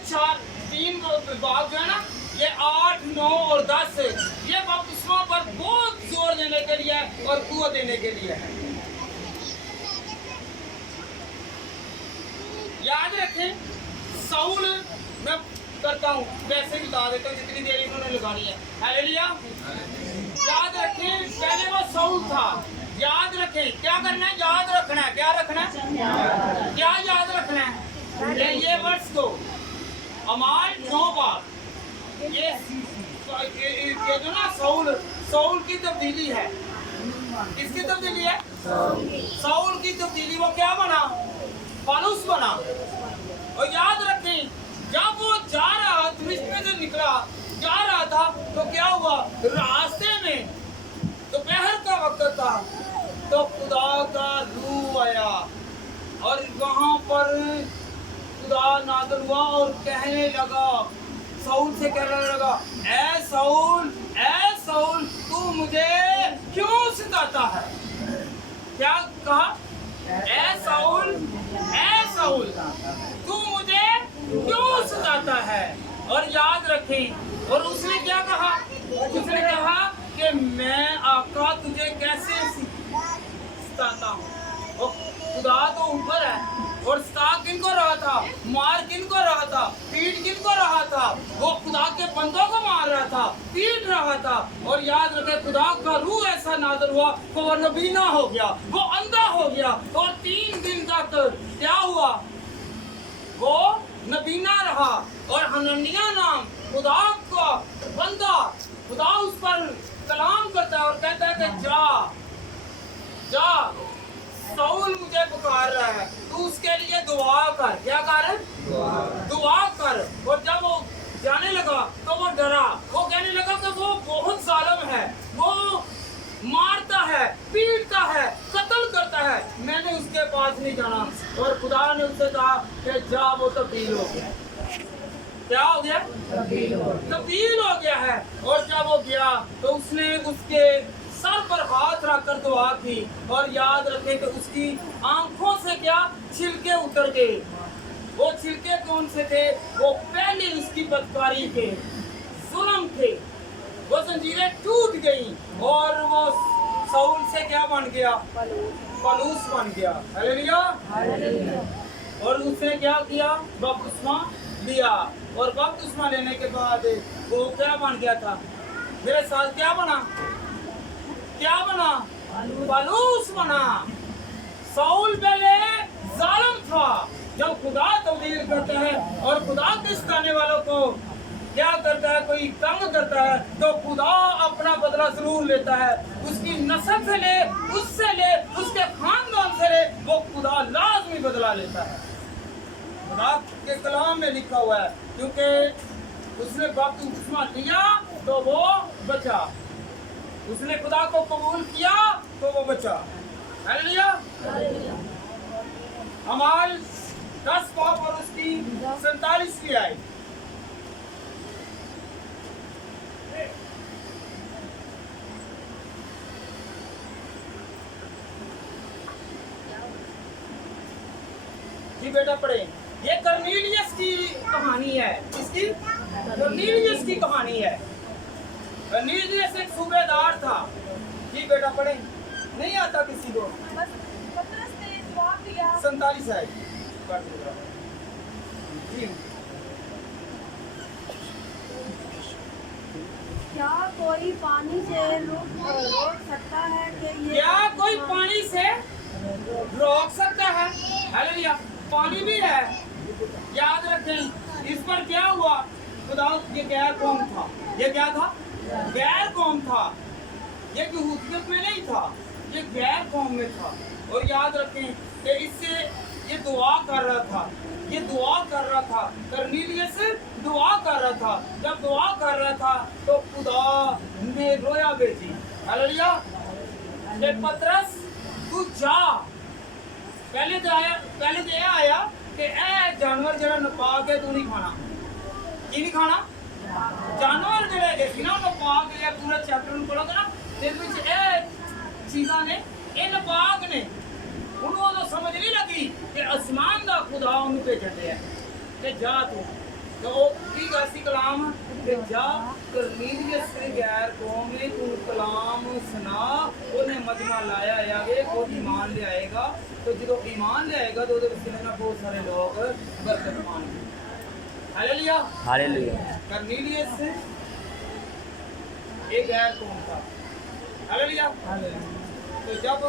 3 बाब जो है ना, ये 8, 9 और 10 ये बपतिस्मा पर बहुत जोर देने के लिए और कुव्वत देने के लिए है। याद रखें साउल, मैं करता हूँ वैसे ही बता देता हूँ जितनी देर इन्होंने लगानी है। हालेलुया। याद रखें पहले वो साउल था। याद रखें क्या करना है, याद रखना है। क्या रखना है, क्या याद रखना है, ये वर्ष को अमाल 9 बाब, ये जो ना साउल की तब्दीली है। किसकी तब्दीली है, साउल की तब्दीली। वो क्या बना, पौलुस बना। और याद रखें जब वो जा रहा, दमिश्क में से निकला जा रहा था तो क्या हुआ, रास्ते में दोपहर का वक्त था तो खुदा का रूह आया और वहां पर खुदा नाज़िल हुआ और कहने लगा, साउल से कहने लगा, ऐ साउल तू मुझे क्यों सताता है। क्या कहा, ऐ साउल तू मुझे क्यों सताता है। और याद रखें, और उसने क्या कहा, उसने कहा कि मैं आका तुझे कैसे सताता हूँ। और खुदा तो ऊपर है और सता किनको रहा था, मार किनको रहा था, पीट किनको रहा था, वो खुदा के बंदों को मार रहा था, पीट रहा था। और याद रखे खुदा का रूह ऐसा नाज़िल हुआ कि वो नबीना हो गया, वो अंधा हो गया और 3 दिन तक क्या हुआ, वो नबीना रहा। और हनन्याह नाम खुदा का बंदा, खुदा उस पर कलाम करता है और कहता है कि जा साउल मुझे पुकार रहा है, तू उसके लिए दुआ कर। क्या कर, दुआ कर। और जब वो जाने लगा तो वो डरा, वो कहने लगा कि वो बहुत जालिम है, वो मारता है, पीटता है, कत्ल करता है, मैंने उसके पास नहीं जाना। और खुदा ने उससे कहा कि जा, वो तब्दील हो गया। क्या हो गया, तब्दील हो गया है। और जब वो गया तो उसने उसके सर पर हाथ रखकर दुआ की। और याद रखें कि उसकी आंखों से क्या छिलके उतर गए। वो छिलके कौन से थे, वो पहले उसकी बदकारी थे, जुल्म थे। वो जंजीरें टूट गई और वो साउल से क्या बन गया, पौलुस बन गया। हालेलुया। और उसने क्या किया, बपतिस्मा लिया। और बपतिस्मा लेने के बाद वो क्या बन गया था, मेरे साथ क्या बना, पौलुस बना। साउल पहले जालिम था। जब खुदा तब्दील करता है और खुदा के सताने वालों को क्या करता है, कोई तंग करता है, तो खुदा अपना बदला जरूर लेता है। उसकी नस्ल से ले, उससे ले, उसके खानदान से ले, वो खुदा लाजमी बदला लेता है। खुदा के कलाम में लिखा हुआ है, क्योंकि उसने बपतिस्मा लिया तो वो बचा। उसने खुदा को कबूल किया तो वो बचा। हालेलुया। अमाल 10 पाप और उसकी 47वीं आयत। जी बेटा पढ़े। ये कर्नेलियस की कहानी है। किसकी? कर्नेलियस की कहानी है। कर्नेलियस एक सूबेदार था। जी बेटा पढ़े। नहीं आता किसी को? पतरस ने जवाब दिया 47 है। जी क्या कोई पानी से रोक सकता है कि ये क्या कोई पानी से रोक सकता है? हालेलुया। पानी भी है। याद रखें इस पर क्या हुआ? खुदा ये गैर कौम था। ये क्या था? गैर कौम था। ये यहूदियत में नहीं था, ये गैर कौम में था। और याद रखें कि इससे ये दुआ कर रहा था। ये दुआ कर रहा था। कर्नेलियस दुआ कर रहा था। जब दुआ कर रहा था तो खुदा ने रोया बेटी। हालेलुया। ये पतरस तू जा। पहले तो ये आया कि ए जानवर जरा नपा के तू नहीं खाना। की नहीं खाना? जानवर जड़े देखी ना नपा के पूरा चैप्टर में पढ़ोगे ना फिर कुछ ए चीज़ा ने ये नपाक ने उन्होंने तो समझ नहीं लगी कि आसमान का खुदा उन्हें भेज दिया कि जा तू तो की ऐसी कलाम कि जा कर्नेलियस से गैर कौम में तू कलाम सुना उन्हें मजमा लाया आवे वो ईमान ले आएगा। तो जो ईमान ले आएगा तो ना बहुत सारे लोग बरकत पाएंगे। हालेलुया। हालेलुया। कर्नेलियस एक गैर कौम था। हालेलुया। तो जब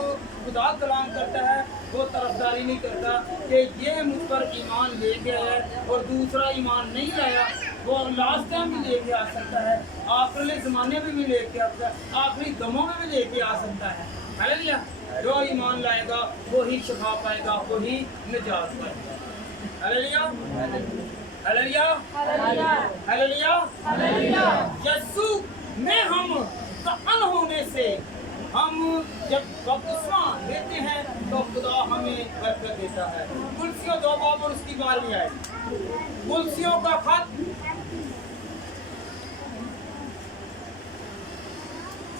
खुदा कलाम करता है वो तरफदारी नहीं करता कि ये मुझ पर ईमान लेके आया और दूसरा ईमान नहीं लाया। वो लास्ट टाइम भी लेके आ सकता है, आखिरी ज़माने में भी लेके आ सकता है, आखिरी दमों में भी लेके आ सकता है। हालेलुया। जो ईमान लाएगा वो ही शिफा पाएगा, वो ही निजात पाएगा। हालेलुया। हालेलुया। हालेलुया। यीशु में हम दफन होने से हम जब बपतिस्मा लेते हैं तो खुदा हमें बरकत देता है। कुलसियों 2 बाब और उसकी 12वीं आयत। कुलसियों का खत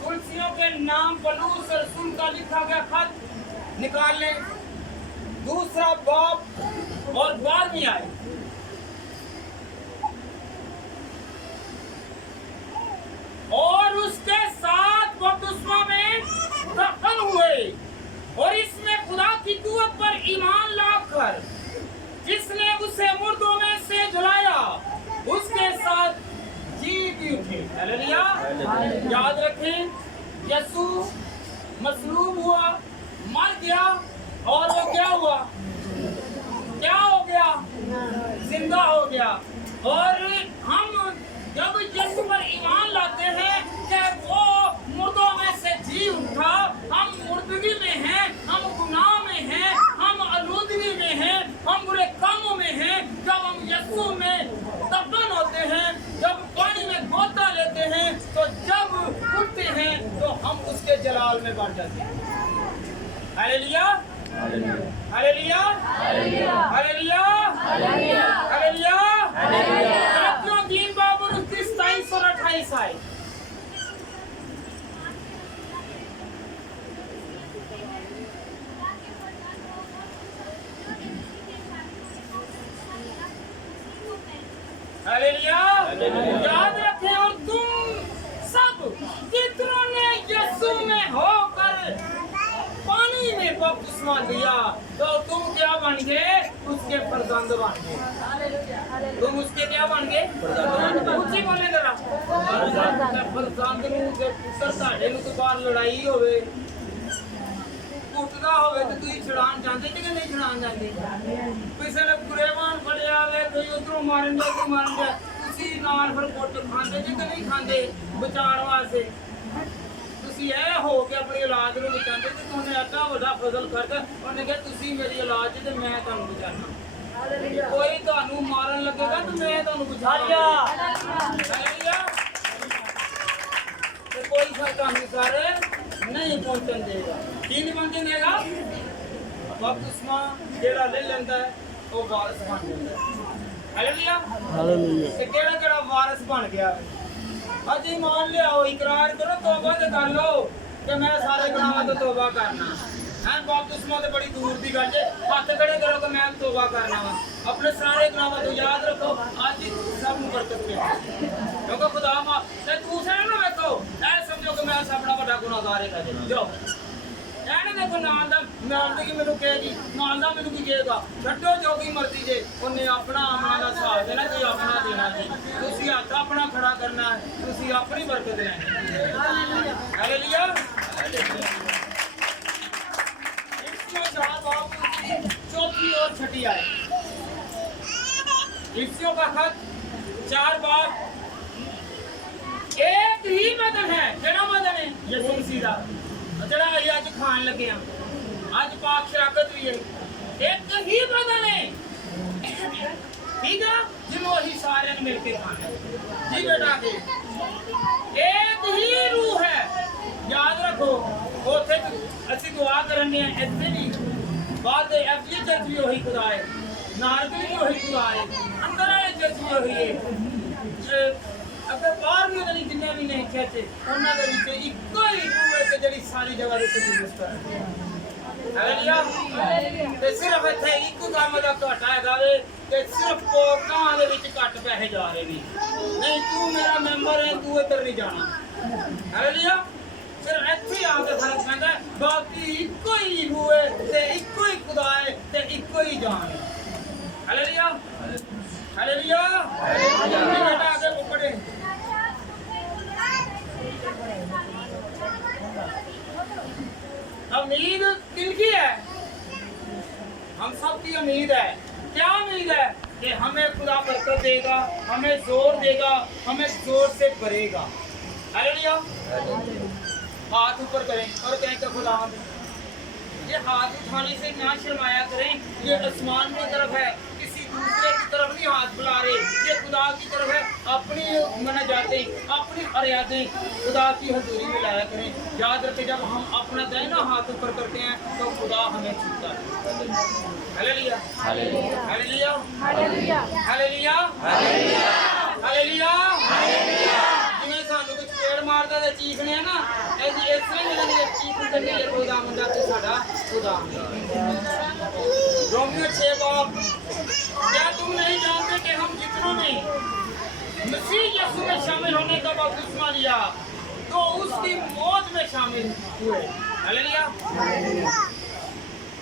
कुलसियों के नाम पलूस रसूल का लिखा गया खत निकाल लें। 2 बाब और 12वीं आयत। और उसके साथ बपतिस्मा में दफन हुए और इसमें खुदा की कुव्वत पर ईमान लाकर जिसने उसे मुर्दों में से जलाया उसके साथ जी भी उठे। हालेलुया। याद रखें यीशु मसलूब हुआ, मर गया और वो क्या हुआ? क्या हो गया? जिंदा हो गया। और हम जब यीशु पर ईमान लाते हैं कि वो मुर्दों में से जी उठा, हम मुर्दगी में हैं, हम गुनाह में हैं, हम आलूदगी में हैं, हम बुरे कामों में हैं। जब हम यीशु में दफन होते हैं, जब पानी में गोता लेते हैं, तो जब उठते हैं तो हम उसके जलाल में बढ़ जाते हैं। हालेलुया। हालेलुया। हालेलुया। हालेलुया। गलतियों 3 बाब और उसकी 27 और 28 आए। हालेलुया। याद रखें और तुम सब जितनों ने यीशु में होकर पानी में बपतिस्मा लिया तो तुम क्या बन गए? उसके फर्जंद बन गए। तुम उसके क्या बन गए? ऊंची बोले जरा। फर्जंद नूं जे पुੱਤਰ ਤੁਹਾਡੇ ਨੂੰ ਕੋਈ ਬਾਹਰ ਲੜਾਈ ਹੋਵੇ ਕੁੱਟਦਾ ਹੋਵੇ ਤੇ ਤੁਸੀਂ ਛੁਡਾਉਣ ਜਾਂਦੇ ਕਿ ਨਹੀਂ ਛੁਡਾਉਣ ਜਾਂਦੇ? ਕਿਸੇ ਨੇ ਗੁਰੇਵਾਨ ਫੜਿਆ ਵੇ ਕੋਈ ਉਧਰੋਂ ਮਾਰਨ ਦਾ ਕੋਈ ਮਾਰਨ ਦਾ ਤੁਸੀਂ ਨਾਲ ਫਿਰ ਕੁੱਟ ਖਾਂਦੇ ਜੇ ਕਿ ਨਹੀਂ ਖਾਂਦੇ ਬਚਾਉਣ ਵਾਸਤੇ? ਤੁਸੀਂ ਇਹ ਹੋ ਕੇ ਆਪਣੀ ਔਲਾਦ ਨੂੰ ਬਚਾਉਂਦੇ ਤੇ ਤੁਹਾਨੂੰ ਐਡਾ ਵੱਡਾ ਫਜ਼ਲ ਕਰਦਾ ਉਹਨੇ ਕਿਹਾ ਤੁਸੀਂ ਮੇਰੀ ਔਲਾਦ ਜੀ ਤੇ ਮੈਂ ਤੁਹਾਨੂੰ ਬਚਾਉਣਾ। ਕੋਈ ਤੁਹਾਨੂੰ ਮਾਰਨ ਲੱਗੇਗਾ ਤੇ ਮੈਂ ਤੁਹਾਨੂੰ ਬਚਾਉਂਗਾ। ਹਾਲੇਲੂਇਆ। ਤੇ कोई शर्तां अनुसार नहीं पहुंचन देगा। की नहीं पहुंचन देगा? बपतिस्मा जेड़ा ले लेंदा है वो वारिस बन जांदा है। Hallelujah hallelujah. ते केड़ा वारिस बन गया? अज ईमान लियाओ, इकरार करो, तौबा ते कर लो कि मैं सारे गुनाहां तो तौबा करना है। बपतिस्मा ते बड़ी दूर दी गल है। हत्थ खड़े करो कि मैं तौबा करना वा। अपने सारे गुनाहां तो याद रखो, आज सब नूं बरकत मिले क्योंकि खुदा मां ते दूसरे ना वेखो ऐ समझो कि मैं सब बड़ा बड़ा गुनाहगार है। जाओ कहने देखो नाल दा की मैनू कहेगी, नाल दा मैनू की कहेगा, छड्डो जो की मर्जी जे, उन्हें अपना अमला दा साथ देना, कोई अपना देना जी। तुसी हत्थ अपना खड़ा करना है, तुसी अपनी बरकत लेनी। हालेलुया। इफ्सियों 4 बाब की चौथी और छठी आए। इफ्सियों का खत 4 बाब। एक ही मदन है, केड़ा मदन है? यीशु मसीह दा जड़ा अज खान लगे हैं, अज पाक शराकत भी है। एक ही बदन है, ठीक है, जिन्हों ही सारे ने मिलकर खाना जी बेटा के। एक ही रूह है, याद रखो। उथे असी दुआ करने इतने भी बाद एफली चर्च भी वही खुदा है, नारकली भी वही खुदा है, अंदर वाले चर्च भी वही है। अगर बाहर भी नहीं जिन्हें भी नहीं कहते उन्होंने के विच इक्को ही रूह है कि सारी जगह के यूज कर। हालेलुया। ते सिर्फ इत्थे एक काम दा घाटा हैगा वे कि सिर्फ कोर्टां दे विच घट पैसे जा रहे भी नहीं। तू मेरा मेंबर है, तू इधर नहीं जाना। हालेलुया। सिर्फ इत्थे आके फर्क पैंदा है, बाकी इक्को ही रूह है ते इक्को ही खुदा है ते इक्को ही जान है। Hallelujah hallelujah. बेटा आगे पकड़े। उम्मीद किनकी है? हम सब की उम्मीद है। क्या उम्मीद है? कि हमें खुदा बरकत देगा, हमें जोर देगा, हमें जोर से भरेगा। हालेलुया। हाथ ऊपर करें और कहें कि खुदा ये हाथ उठाने से ना शर्माया करें, ये आसमान की तरफ है, किसी दूसरे की तरफ नहीं हाथ बुला रहे, ये खुदा की तरफ है। अपनी मनाजातें, अपनी फरियादें खुदा की हजूरी में लाया करें। याद रखें, जब हम अपना दाहिना हाथ ऊपर करते हैं तो खुदा हमें छूता है। Hallelujah hallelujah hallelujah hallelujah hallelujah hallelujah. जिवें सानू कुछ पेड़ मारदा ते चीखने ना, ऐसी इस तरह की चीख करनी है खुदा मुंडा ते साडा खुदा। रोमियो 6 बाब। क्या तुम नहीं जानते कि हम जितनों ने मसीह यीशु में शामिल होने का बपतिस्मा लिया तो उसकी मौत में शामिल हुए। Hallelujah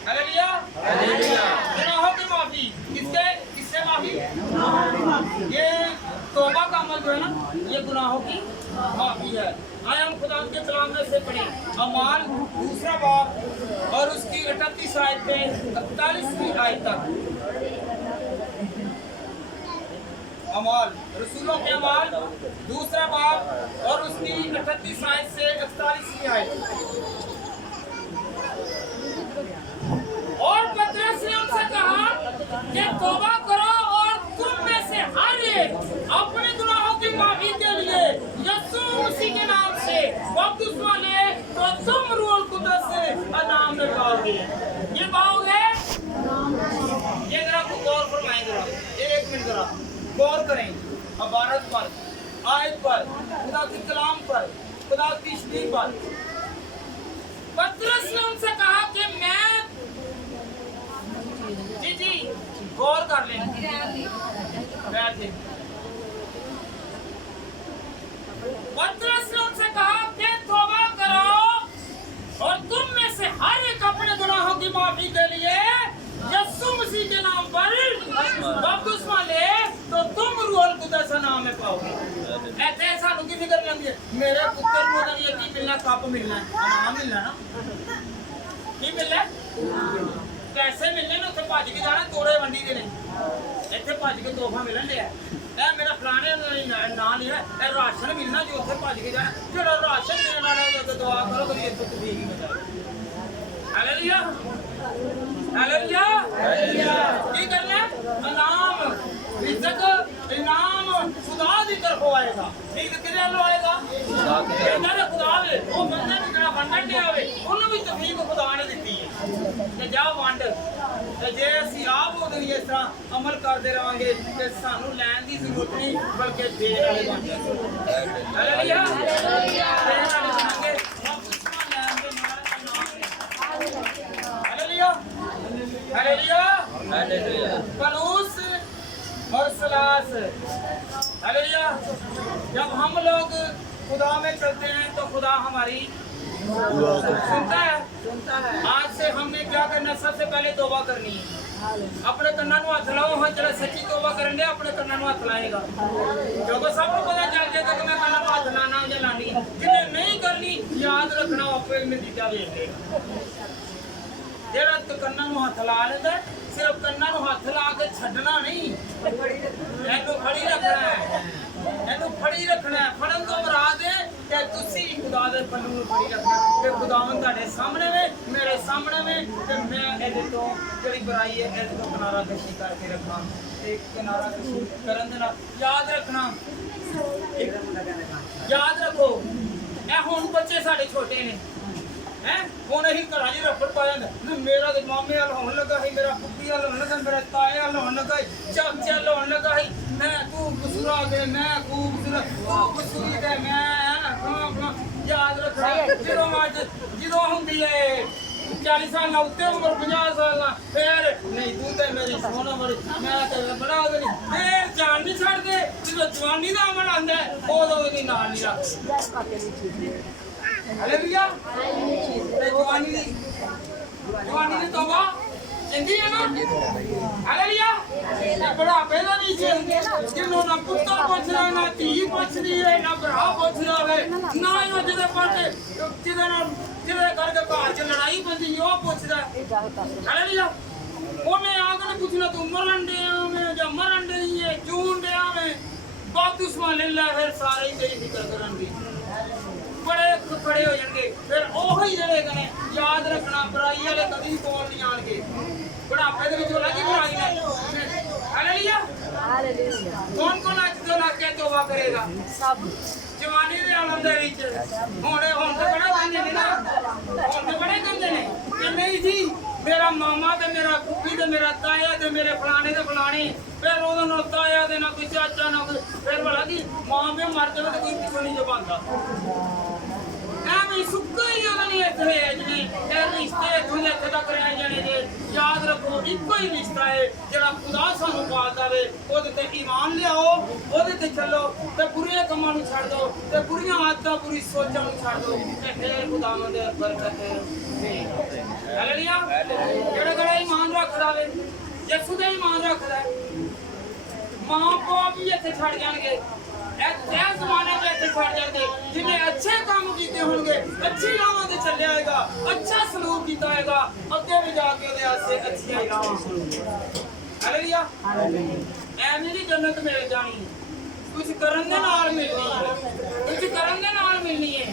hallelujah hallelujah. गुनाहों की माफी किससे माफी? ये तौबा का अमल जो है ना, ये गुनाहों की माफी है। आए हम खुदा के कलाम में से पढ़ें अमाल 2 बाब और उसकी 38 आयत पे 41वीं आयत तक। अमाल रसूलों के अमाल 2 बाब और उसकी 38 आयत से 41वीं आयत। और पतरस ने उनसे कहा कि तौबा करो और तुम में से हर एक अपने गुनाहों की माफी के लिए यीशु मसीह के नाम से बपतिस्मा ले तो तुम रूह कुदस से इनाम में पाओगे। ये पाओगे? ये जरा गौर फरमाएं, जरा 1 मिनट जरा गौर करें इबारत पर, आयत पर, खुदा के कलाम पर, खुदा की तशरीह पर। पतरस ने उनसे कहा कि मैं जी गौर कर लें, बैठे। पतरस ने उनसे कहा कि तौबा करो और तुम में से हर एक अपने गुनाहों की माफी के लिए यीशु मसीह के नाम पर बपतिस्मा ले तो तुम रूह कुदस नाम में पाओगे। ऐसे सानू की फिक्र लगी है, मेरे पुत्र को तो ये की मिलना, कप मिलना है, नाम मिलना ना, की मिलना पैसे मिलने ने, उत्थे भज के जाना, तोड़े वंडी के नहीं, इत्थे भज के तोहफा मिलन लिया। ए मेरा फलाने नाम नहीं है, ए राशन मिलना जो उत्थे भज के जाना, जेड़ा राशन देने वाला है दुआ करो कभी एक तो ठीक ही हो जाए। Hallelujah hallelujah hallelujah. की करना है? इनाम, रिज़्क़, इनाम खुदा की तरफ आएगा। ठीक किने लो आएगा? खुदा ਆਵੇ ਉਹ ਬੰਦੇ ਨੂੰ ਜਿਹੜਾ ਵੰਡਣ ਦੇ ਆਵੇ ਉਹਨੂੰ ਵੀ ਤੌਫੀਕ ਖੁਦਾ ਨੇ ਦਿੱਤੀ ਹੈ ਕਿ ਜਾ ਵੰਡ। ਤੇ ਜੇ ਅਸੀਂ ਆਪ ਉਹਦੇ ਲਈ ਇਸ ਤਰ੍ਹਾਂ ਅਮਲ ਕਰਦੇ ਰਵਾਂਗੇ ਤੇ ਸਾਨੂੰ ਲੈਣ ਦੀ ਜ਼ਰੂਰਤ ਨਹੀਂ ਬਲਕਿ ਦੇਣ ਵਾਲੇ ਬਣ ਜਾਵਾਂਗੇ। ਹਾਲੇਲੂਇਆ ਹਾਲੇਲੂਇਆ ਦੇਣ ਵਾਲੇ ਬਣਾਂਗੇ। हालेलुया हालेलुया हालेलुया पलूस और सलास। हालेलुया जब हम लोग खुदा में चलते हैं तो खुदा हमारी सुनता है। आज से हमने क्या करना, सबसे पहले तौबा करनी है। अपने कन्ना ਨੂੰ ਹੱਥ ਲਾਓ। ਹਾਂ ਜਿਹੜਾ ਸੱਚੀ ਤੌਬਾ ਕਰਨ ਦੇ ਆਪਣੇ ਕੰਨਾਂ ਨੂੰ ਹੱਥ ਲਾਏਗਾ। ਜਦੋਂ ਸਭ ਨੂੰ ਪਤਾ ਚੱਲ ਜਾਏਗਾ ਕਿ ਮੈਂ ਕੰਨਾਂ ਨੂੰ ਹੱਥ ਲਾਣਾ ਜਾਂ ਲਾਣੀ, ਜਿਹਨੇ ਨਹੀਂ ਕਰਨੀ ਯਾਦ ਰੱਖਣਾ ਆਪੇ ਨਤੀਜਾ ਵੇਖ ਲਏਗਾ। ਜਿਹੜਾ ਕੰਨਾਂ ਨੂੰ ਹੱਥ ਲਾ ਲੈਂਦਾ ਸਿਰਫ ਕੰਨਾਂ ਨੂੰ ਹੱਥ ਲਾ ਕੇ ਛੱਡਣਾ ਨਹੀਂ, ਇਹਨੂੰ ਫੜੀ ਰੱਖਣਾ ਹੈ। ਇਹਨੂੰ ਫੜੀ ਰੱਖਣਾ ਹੈ। ਫੜਨ ਤੋਂ ਮੁਰਾਦ ਹੈ ਕਿ ਤੁਸੀਂ ਖੁਦਾ ਦੇ ਪੱਲੂ ਨੂੰ ਫੜੀ ਰੱਖਣਾ ਕਿ ਖੁਦਾਵੰਦ ਤੁਹਾਡੇ ਸਾਹਮਣੇ ਵੇ, ਮੇਰੇ ਸਾਹਮਣੇ ਵੇ ਤੇ ਮੈਂ ਇਹਦੇ ਤੋਂ ਜਿਹੜੀ ਬੁਰਾਈ ਹੈ ਇਹਦੇ ਤੋਂ ਕਿਨਾਰਾ ਕਸ਼ੀ ਕਰਕੇ ਰੱਖਾਂ। ਤੇ ਕਿਨਾਰਾ ਕਸ਼ੀ ਕਰਨ ਦੇ ਨਾਲ ਯਾਦ ਰੱਖਣਾ, ਯਾਦ ਰੱਖੋ ਇਹ ਹੁਣ ਬੱਚੇ ਸਾਡੇ ਛੋਟੇ ਨੇ ਹੈ। ਹੁਣ ਅਸੀਂ ਘਰਾਂ 'ਚ ਰੱਫੜ ਪਾ ਜਾਂਦਾ, ਮੇਰਾ ਤੇ ਮਾਮੇ ਵਾਲ ਹੋਣ ਲੱਗਾ ਸੀ, ਮੇਰਾ ਪੁੱਪੀ ਵਾਲ ਹੋਣ ਲੱਗਾ, ਮੇਰਾ ਤਾਏ ਵਾਲ ਹੋਣ ਲੱਗਾ ਸੀ, ਚਾਚੇ ਵਾਲ ਹੋਣ ਲੱਗਾ ਸੀ। ਮੈਂ ਤੂੰ ਕਸੂਰਾ ਦੇ, ਮੈਂ ਖੂਬਸੂਰਤ, ਤੂੰ ਕਸੂਰੀ ਦੇ, ਮੈਂ ਯਾਦ ਰੱਖਣਾ। ਜਦੋਂ ਹੁੰਦੀ ਹੈ 40 ਸਾਲ ਨਾਲ ਉੱਤੇ ਉਮਰ 50 ਸਾਲ ਨਾਲ ਫੇਰ ਨਹੀਂ ਤੂੰ ਤੇ ਮੇਰੀ ਸੋਹਣਾ ਬੜੀ ਮੈਂ ਤੇ ਬੜਾ ਉਹਦੀ ਫੇਰ ਜਾਨ ਨਹੀਂ ਛੱਡਦੇ। ਜਦੋਂ ਜਵਾਨੀ ਦਾ ਅਮਲ ਆਉਂਦਾ ਉਦੋਂ ਉਹਦੀ ਨਾਲ ਨਹੀਂ ਰੱਖਦੇ। ਹਾਲੇਲੂਇਆ ਜਵਾਨੀ ਦੀ ਤੌਬਾ ਚੰਗੀ ਹੈ ਨਾ। ਹਾਲੇਲੂਆ ਇਹ ਬੁਢਾਪੇ ਦਾ ਨਹੀਂ ਜਿਹਨੂੰ ਨਾ ਪੁੱਤਰ ਪੁੱਛਦਾ ਨਾ ਧੀ ਪੁੱਛਦੀ ਹੈ ਨਾ ਭਰਾ ਪੁੱਛਦਾ ਹੋਵੇ ਨਾ ਉਹ ਜਿਹਦੇ ਪਾਸੇ ਜਿਹਦੇ ਕਰਕੇ ਘਰ 'ਚ ਲੜਾਈ ਪੈਂਦੀ ਉਹ ਪੁੱਛਦਾ। ਹਾਲੇਲੂਆ ਉਹਨੇ ਆ ਕੇ ਪੁੱਛਣਾ ਤੂੰ ਮਰਨ ਡਿਆ ਮੈਂ ਜਾਂ ਮਰਨ ਡਈ ਹੈ ਜੂਨ ਡਿਆ ਮੈਂ ਬਾਤ ਉਸਮਾ ਲੈ ਲੈ ਫਿਰ ਸਾਰੇ ਹੀ ਤੇਰੀ ਫਿਕਰ ਕਰਨਗੇ, ਬੜੇ ਖੜੇ ਹੋ ਜਾਣਗੇ। ਫਿਰ ਉਹੀ ਜਿਹੜੇ ਕਨੇ ਯਾਦ ਰੱਖਣਾ ਬੁਰਾਈ ਵਾਲੇ ਕਦੀ ਕੋਲ ਨਹੀਂ ਆਣਗੇ। ਬੁਢਾਪੇ ਦੇ ਵਿੱਚ ਲੱਗੀ ਬੁਰਾਈ ਨੇ। ਹਾਲੇਲੂਇਆ ਹਾਲੇਲੂਇਆ ਕੌਣ ਅੱਜ ਤੋਂ ਲੱਗ ਕੇ ਤੋਬਾ ਕਰੇਗਾ? ਸਭ ਜਵਾਨੀ ਦੇ ਆਲਮ ਦੇ ਵਿੱਚ ਹੁਣ ਤੇ ਬੜੇ ਕਹਿੰਦੇ ਨੇ ਨਾ, ਹੁਣ ਤੇ ਬੜੇ ਕਹਿੰਦੇ ਨੇ ਕਿ ਨਹੀਂ ਜੀ ਮੇਰਾ ਮਾਮਾ ਤੇ ਮੇਰਾ ਕੁੱਕੀ ਤੇ ਮੇਰਾ ਤਾਇਆ ਤੇ ਮੇਰੇ ਫਲਾਣੇ ਤੇ ਫਲਾਣੇ। ਫਿਰ ਉਹਦਾ ਨਾ ਤਾਇਆ ਦੇ ਨਾ ਕੋਈ ਚਾਚਾ ਨਾ ਕੋਈ ਫਿਰ ਭਲਾ ਕੀ ਮਾਂ ਪਿਓ ਮਰ ਜਾਵੇ ਤੇ ਕੋਈ ਪਿੱਛੋਂ ਨਹੀਂ ਜਵਾਂਦਾ। ਐਵੇਂ ਸੁੱਕਾ ਹੀ ਉਹਨਾਂ ਨੇ ਇੱਥੇ ਹੋਇਆ ਜਿਵੇਂ ਇਹ ਰਿਸ਼ਤੇ ਇੱਥੋਂ ਦੇ ਇੱਥੇ ਤੱਕ ਰਹਿ ਜਾਣੇ ਜੇ। ਯਾਦ ਰੱਖੋ ਇੱਕੋ ਹੀ ਰਿਸ਼ਤਾ ਹੈ ਜਿਹੜਾ ਖੁਦਾ ਸਾਨੂੰ ਪਾਲਦਾ ਵੇ। ਉਹਦੇ ਤੇ ਈਮਾਨ ਲਿਆਓ, ਉਹਦੇ ਤੇ ਚੱਲੋ ਤੇ ਬੁਰੇ ਕੰਮਾਂ ਨੂੰ ਛੱਡ ਦਿਓ ਤੇ ਬੁਰੀਆਂ ਆਦਤਾਂ ਬੁਰੀ ਸੋਚਾਂ ਨੂੰ ਛੱਡ ਦਿਓ ਤੇ ਫਿਰ ਖੁਦਾਵੰਦ ਦੇ ਬਰਕਤ ਹੈ। ਹਾਲੇਲੂਇਆ ਜਿਹੜਾ ਈਮਾਨ ਰੱਖਦਾ ਵੇ ਯਿਸੂ ਦਾ ਈਮਾਨ ਰੱਖਦਾ ਮਾਂ ਪਿਓ ਵੀ ਇੱਥੇ ਛੱਡ ਜਾਣਗੇ। ਇਹ ਜ਼ਮਾਨੇ ਦੇ ਇੱਥੇ ਛੱਡ ਜਾਂਦੇ ਜਿਹਨੇ ਅੱਛੇ ਕੰਮ ਕੀਤੇ ਹੋਣਗੇ, ਅੱਛੀ ਰਾਹਾਂ ਤੇ ਚੱਲਿਆ ਹੋਏਗਾ, ਅੱਛਾ ਸਲੂਕ ਕੀਤਾ ਹੋਏਗਾ, ਅੱਗੇ ਵੀ ਜਾ ਕੇ ਉਹਦੇ ਆਸੇ ਅੱਛੀਆਂ ਰਾਹਾਂ ਹੋਣਗੀਆਂ। ਹਾਲੇਲੂਇਆ ਐਵੇਂ ਦੀ ਜੰਨਤ ਮਿਲ ਜਾਣੀ ਕੁਝ ਕਰਨ ਦੇ ਨਾਲ ਮਿਲਣੀ ਹੈ, ਕੁਝ ਕਰਨ ਦੇ ਨਾਲ ਮਿਲਣੀ ਹੈ।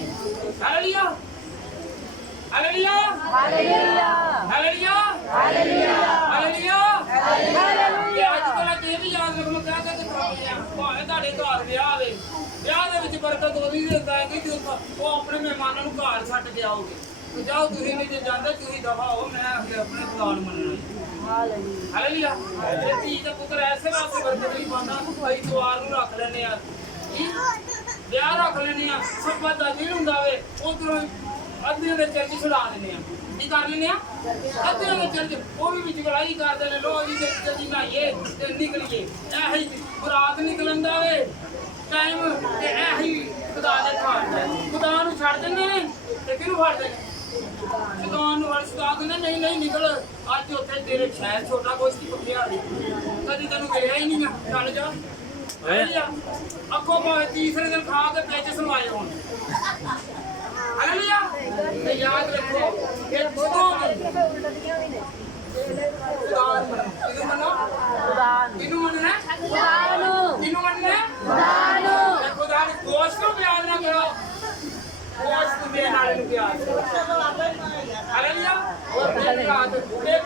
ਹਾਲੇਲੂਇਆ ਹਾਲੇਲੂਇਆ ਹਾਲੇਲੂਆ ਹਾਲੇਲੂਆ ਹਾਲੇਲੂਆ ਹਾਲੇਲੂਆ। ਅੱਜ ਕੱਲ੍ਹ ਇਹ ਵੀ ਯਾਦ ਰੱਖਣਾ ਕਹਿ ਕੇ ਖਾਣੇ ਆ ਭਾਵੇਂ ਤੁਹਾਡੇ ਘਰ ਵਿਆਹ ਆਵੇ, ਵਿਆਹ ਦੇ ਵਿੱਚ ਬਰਕਤ ਉਹਦੀ ਦਿੰਦਾ ਹੈ ਕਿ ਉਹ ਆਪਣੇ ਮਹਿਮਾਨਾਂ ਨੂੰ ਘਰ ਛੱਡ ਕੇ ਆਓਗੇ। ਜਾਓ ਤੁਸੀਂ ਨਹੀਂ ਜੇ ਜਾਂਦੇ ਤੁਸੀਂ ਦਫਾ ਹੋ, ਮੈਂ ਆਪਣੇ ਖੁਦਾ ਨੂੰ ਮੰਨਣਾ। ਹਾਲੇਲੂਆ ਇਹ ਧੀ ਦਾ ਪੁੱਤਰ ਐਸੇ ਵਾਸਤੇ ਬਰਕਤ ਨਹੀਂ ਪਾਉਂਦਾ ਅਸੀਂ ਦੁਆਰ ਨੂੰ ਰੱਖ ਲੈਂਦੇ ਆ, ਵਿਆਹ ਰੱਖ ਲੈਂਦੇ ਆ, ਸਬਤ ਦਾ ਦਿਨ ਹੁੰਦਾ ਵੇ ਉਧਰੋਂ ਅੱਧੇ ਦੇ ਚਰਚ ਛੁਡਾ ਦਿੰਦੇ ਆ। ਕੀ ਕਰ ਲੈਂਦੇ ਆ? ਅੱਧੇ ਦੇ ਚਰਚ ਉਹ ਵੀ ਵਿੱਚ ਗਲਾਈ ਕਰਦੇ ਨੇ ਲੋ ਜੀ ਜਲਦੀ ਨਹਾਈਏ ਤੇ ਨਿਕਲੀਏ। ਇਹੀ ਬਰਾਤ ਨਿਕਲਣ ਦਾ ਵੇ ਟਾਈਮ ਤੇ ਇਹੀ ਖੁਦਾ ਦੇ ਘਰ ਖੁਦਾ ਨੂੰ ਛੱਡ ਦਿੰਦੇ ਨੇ ਤੇ ਕਿਹਨੂੰ ਫੜਦੇ ਨੇ? ਸ਼ੈਤਾਨ ਨੂੰ ਫੜ ਸੁਦਾ ਦਿੰਦੇ ਨਹੀਂ ਨਹੀਂ ਨਿਕਲ ਅੱਜ ਉੱਥੇ ਤੇਰੇ ਸ਼ਹਿਰ ਛੋਟਾ ਕੁਛ ਨਹੀਂ ਪੱਕਿਆ ਕਦੀ ਤੈਨੂੰ ਮਿਲਿਆ ਹੀ ਨਹੀਂ ਆ ਚੱਲ ਜਾ। ਅੱਗੋਂ ਭਾਵੇਂ ਤੀਸਰੇ ਦਿਨ ਖਾ ਕੇ ਵਿੱਚ ਸਲਵਾਏ ਹੋਣ। ਹਾਲੇਲੂਇਆ ਤੇ ਯਾਦ ਰੱਖੋ ਇਹ ਜਦੋਂ ਕਿਹਨੂੰ ਮੰਨਣਾ? ਕਿਹਨੂੰ ਮੰਨਣਾ? ਕਿਹਨੂੰ ਮੰਨਣਾ? ਖੁਦਾ ਨੂੰ ਦੋਸਤ ਨੂੰ ਪਿਆਰ ਨਾ ਕਰੋ, ਦੋਸਤ ਨੂੰ ਮੇਰੇ ਨਾਲ ਨੂੰ ਪਿਆਰ ਕਰੋ। ਹਾਲੇਲੂਇਆ ਰਾਤ ਇੱਕ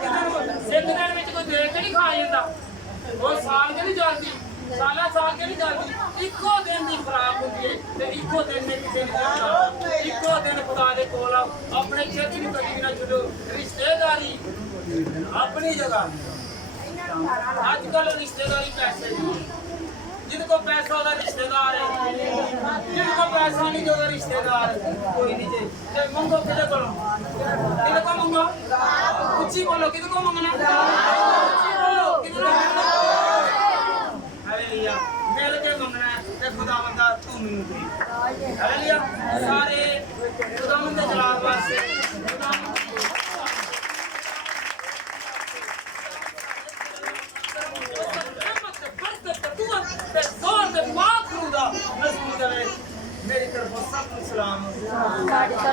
ਦਿਨ ਵਿੱਚ ਕੋਈ ਦੇਖ ਕੇ ਨਹੀਂ ਖਾ ਜਾਂਦਾ, ਉਹ ਸਾਲ ਕੇ ਨਹੀਂ ਜਾਂਦੀ ਸਾਲਾ ਸਾਲ ਕੇ ਨਹੀਂ ਜਾਂਦੀ ਇੱਕੋ ਦਿਨ ਦੀ ਖਰਾਬ ਹੁੰਦੀ ਹੈ ਤੇ ਇੱਕੋ ਦਿਨ ਨੇ ਕਿਸੇ ਨੂੰ ਜਾਣਾ ਇੱਕੋ ਦਿਨ ਖੁਦਾ ਦੇ ਕੋਲ ਆਪਣੇ ਚਰਚ ਨੂੰ ਕਦੀ ਨਾ ਛੱਡੋ ਰਿਸ਼ਤੇਦਾਰੀ ਆਪਣੀ ਜਗ੍ਹਾ ਅੱਜ ਕੱਲ ਰਿਸ਼ਤੇਦਾਰੀ ਪੈਸੇ ਦੀ जिन को पैसा होगा रिश्तेदार है जिनको पैसा नहीं होगा रिश्तेदार कोई नहीं जे ते मंगो किधर को मंगो ऊंची बोलो किधर को मंगना ऊंची बोलो किधर हालेलुया मेरे के मंगना है ते खुदावंदा तू मैनू दे हालेलुया सारे खुदावंद दे जलाल वास्ते खुदावंद मेरी तरफ सबको सलाम साढ़े 7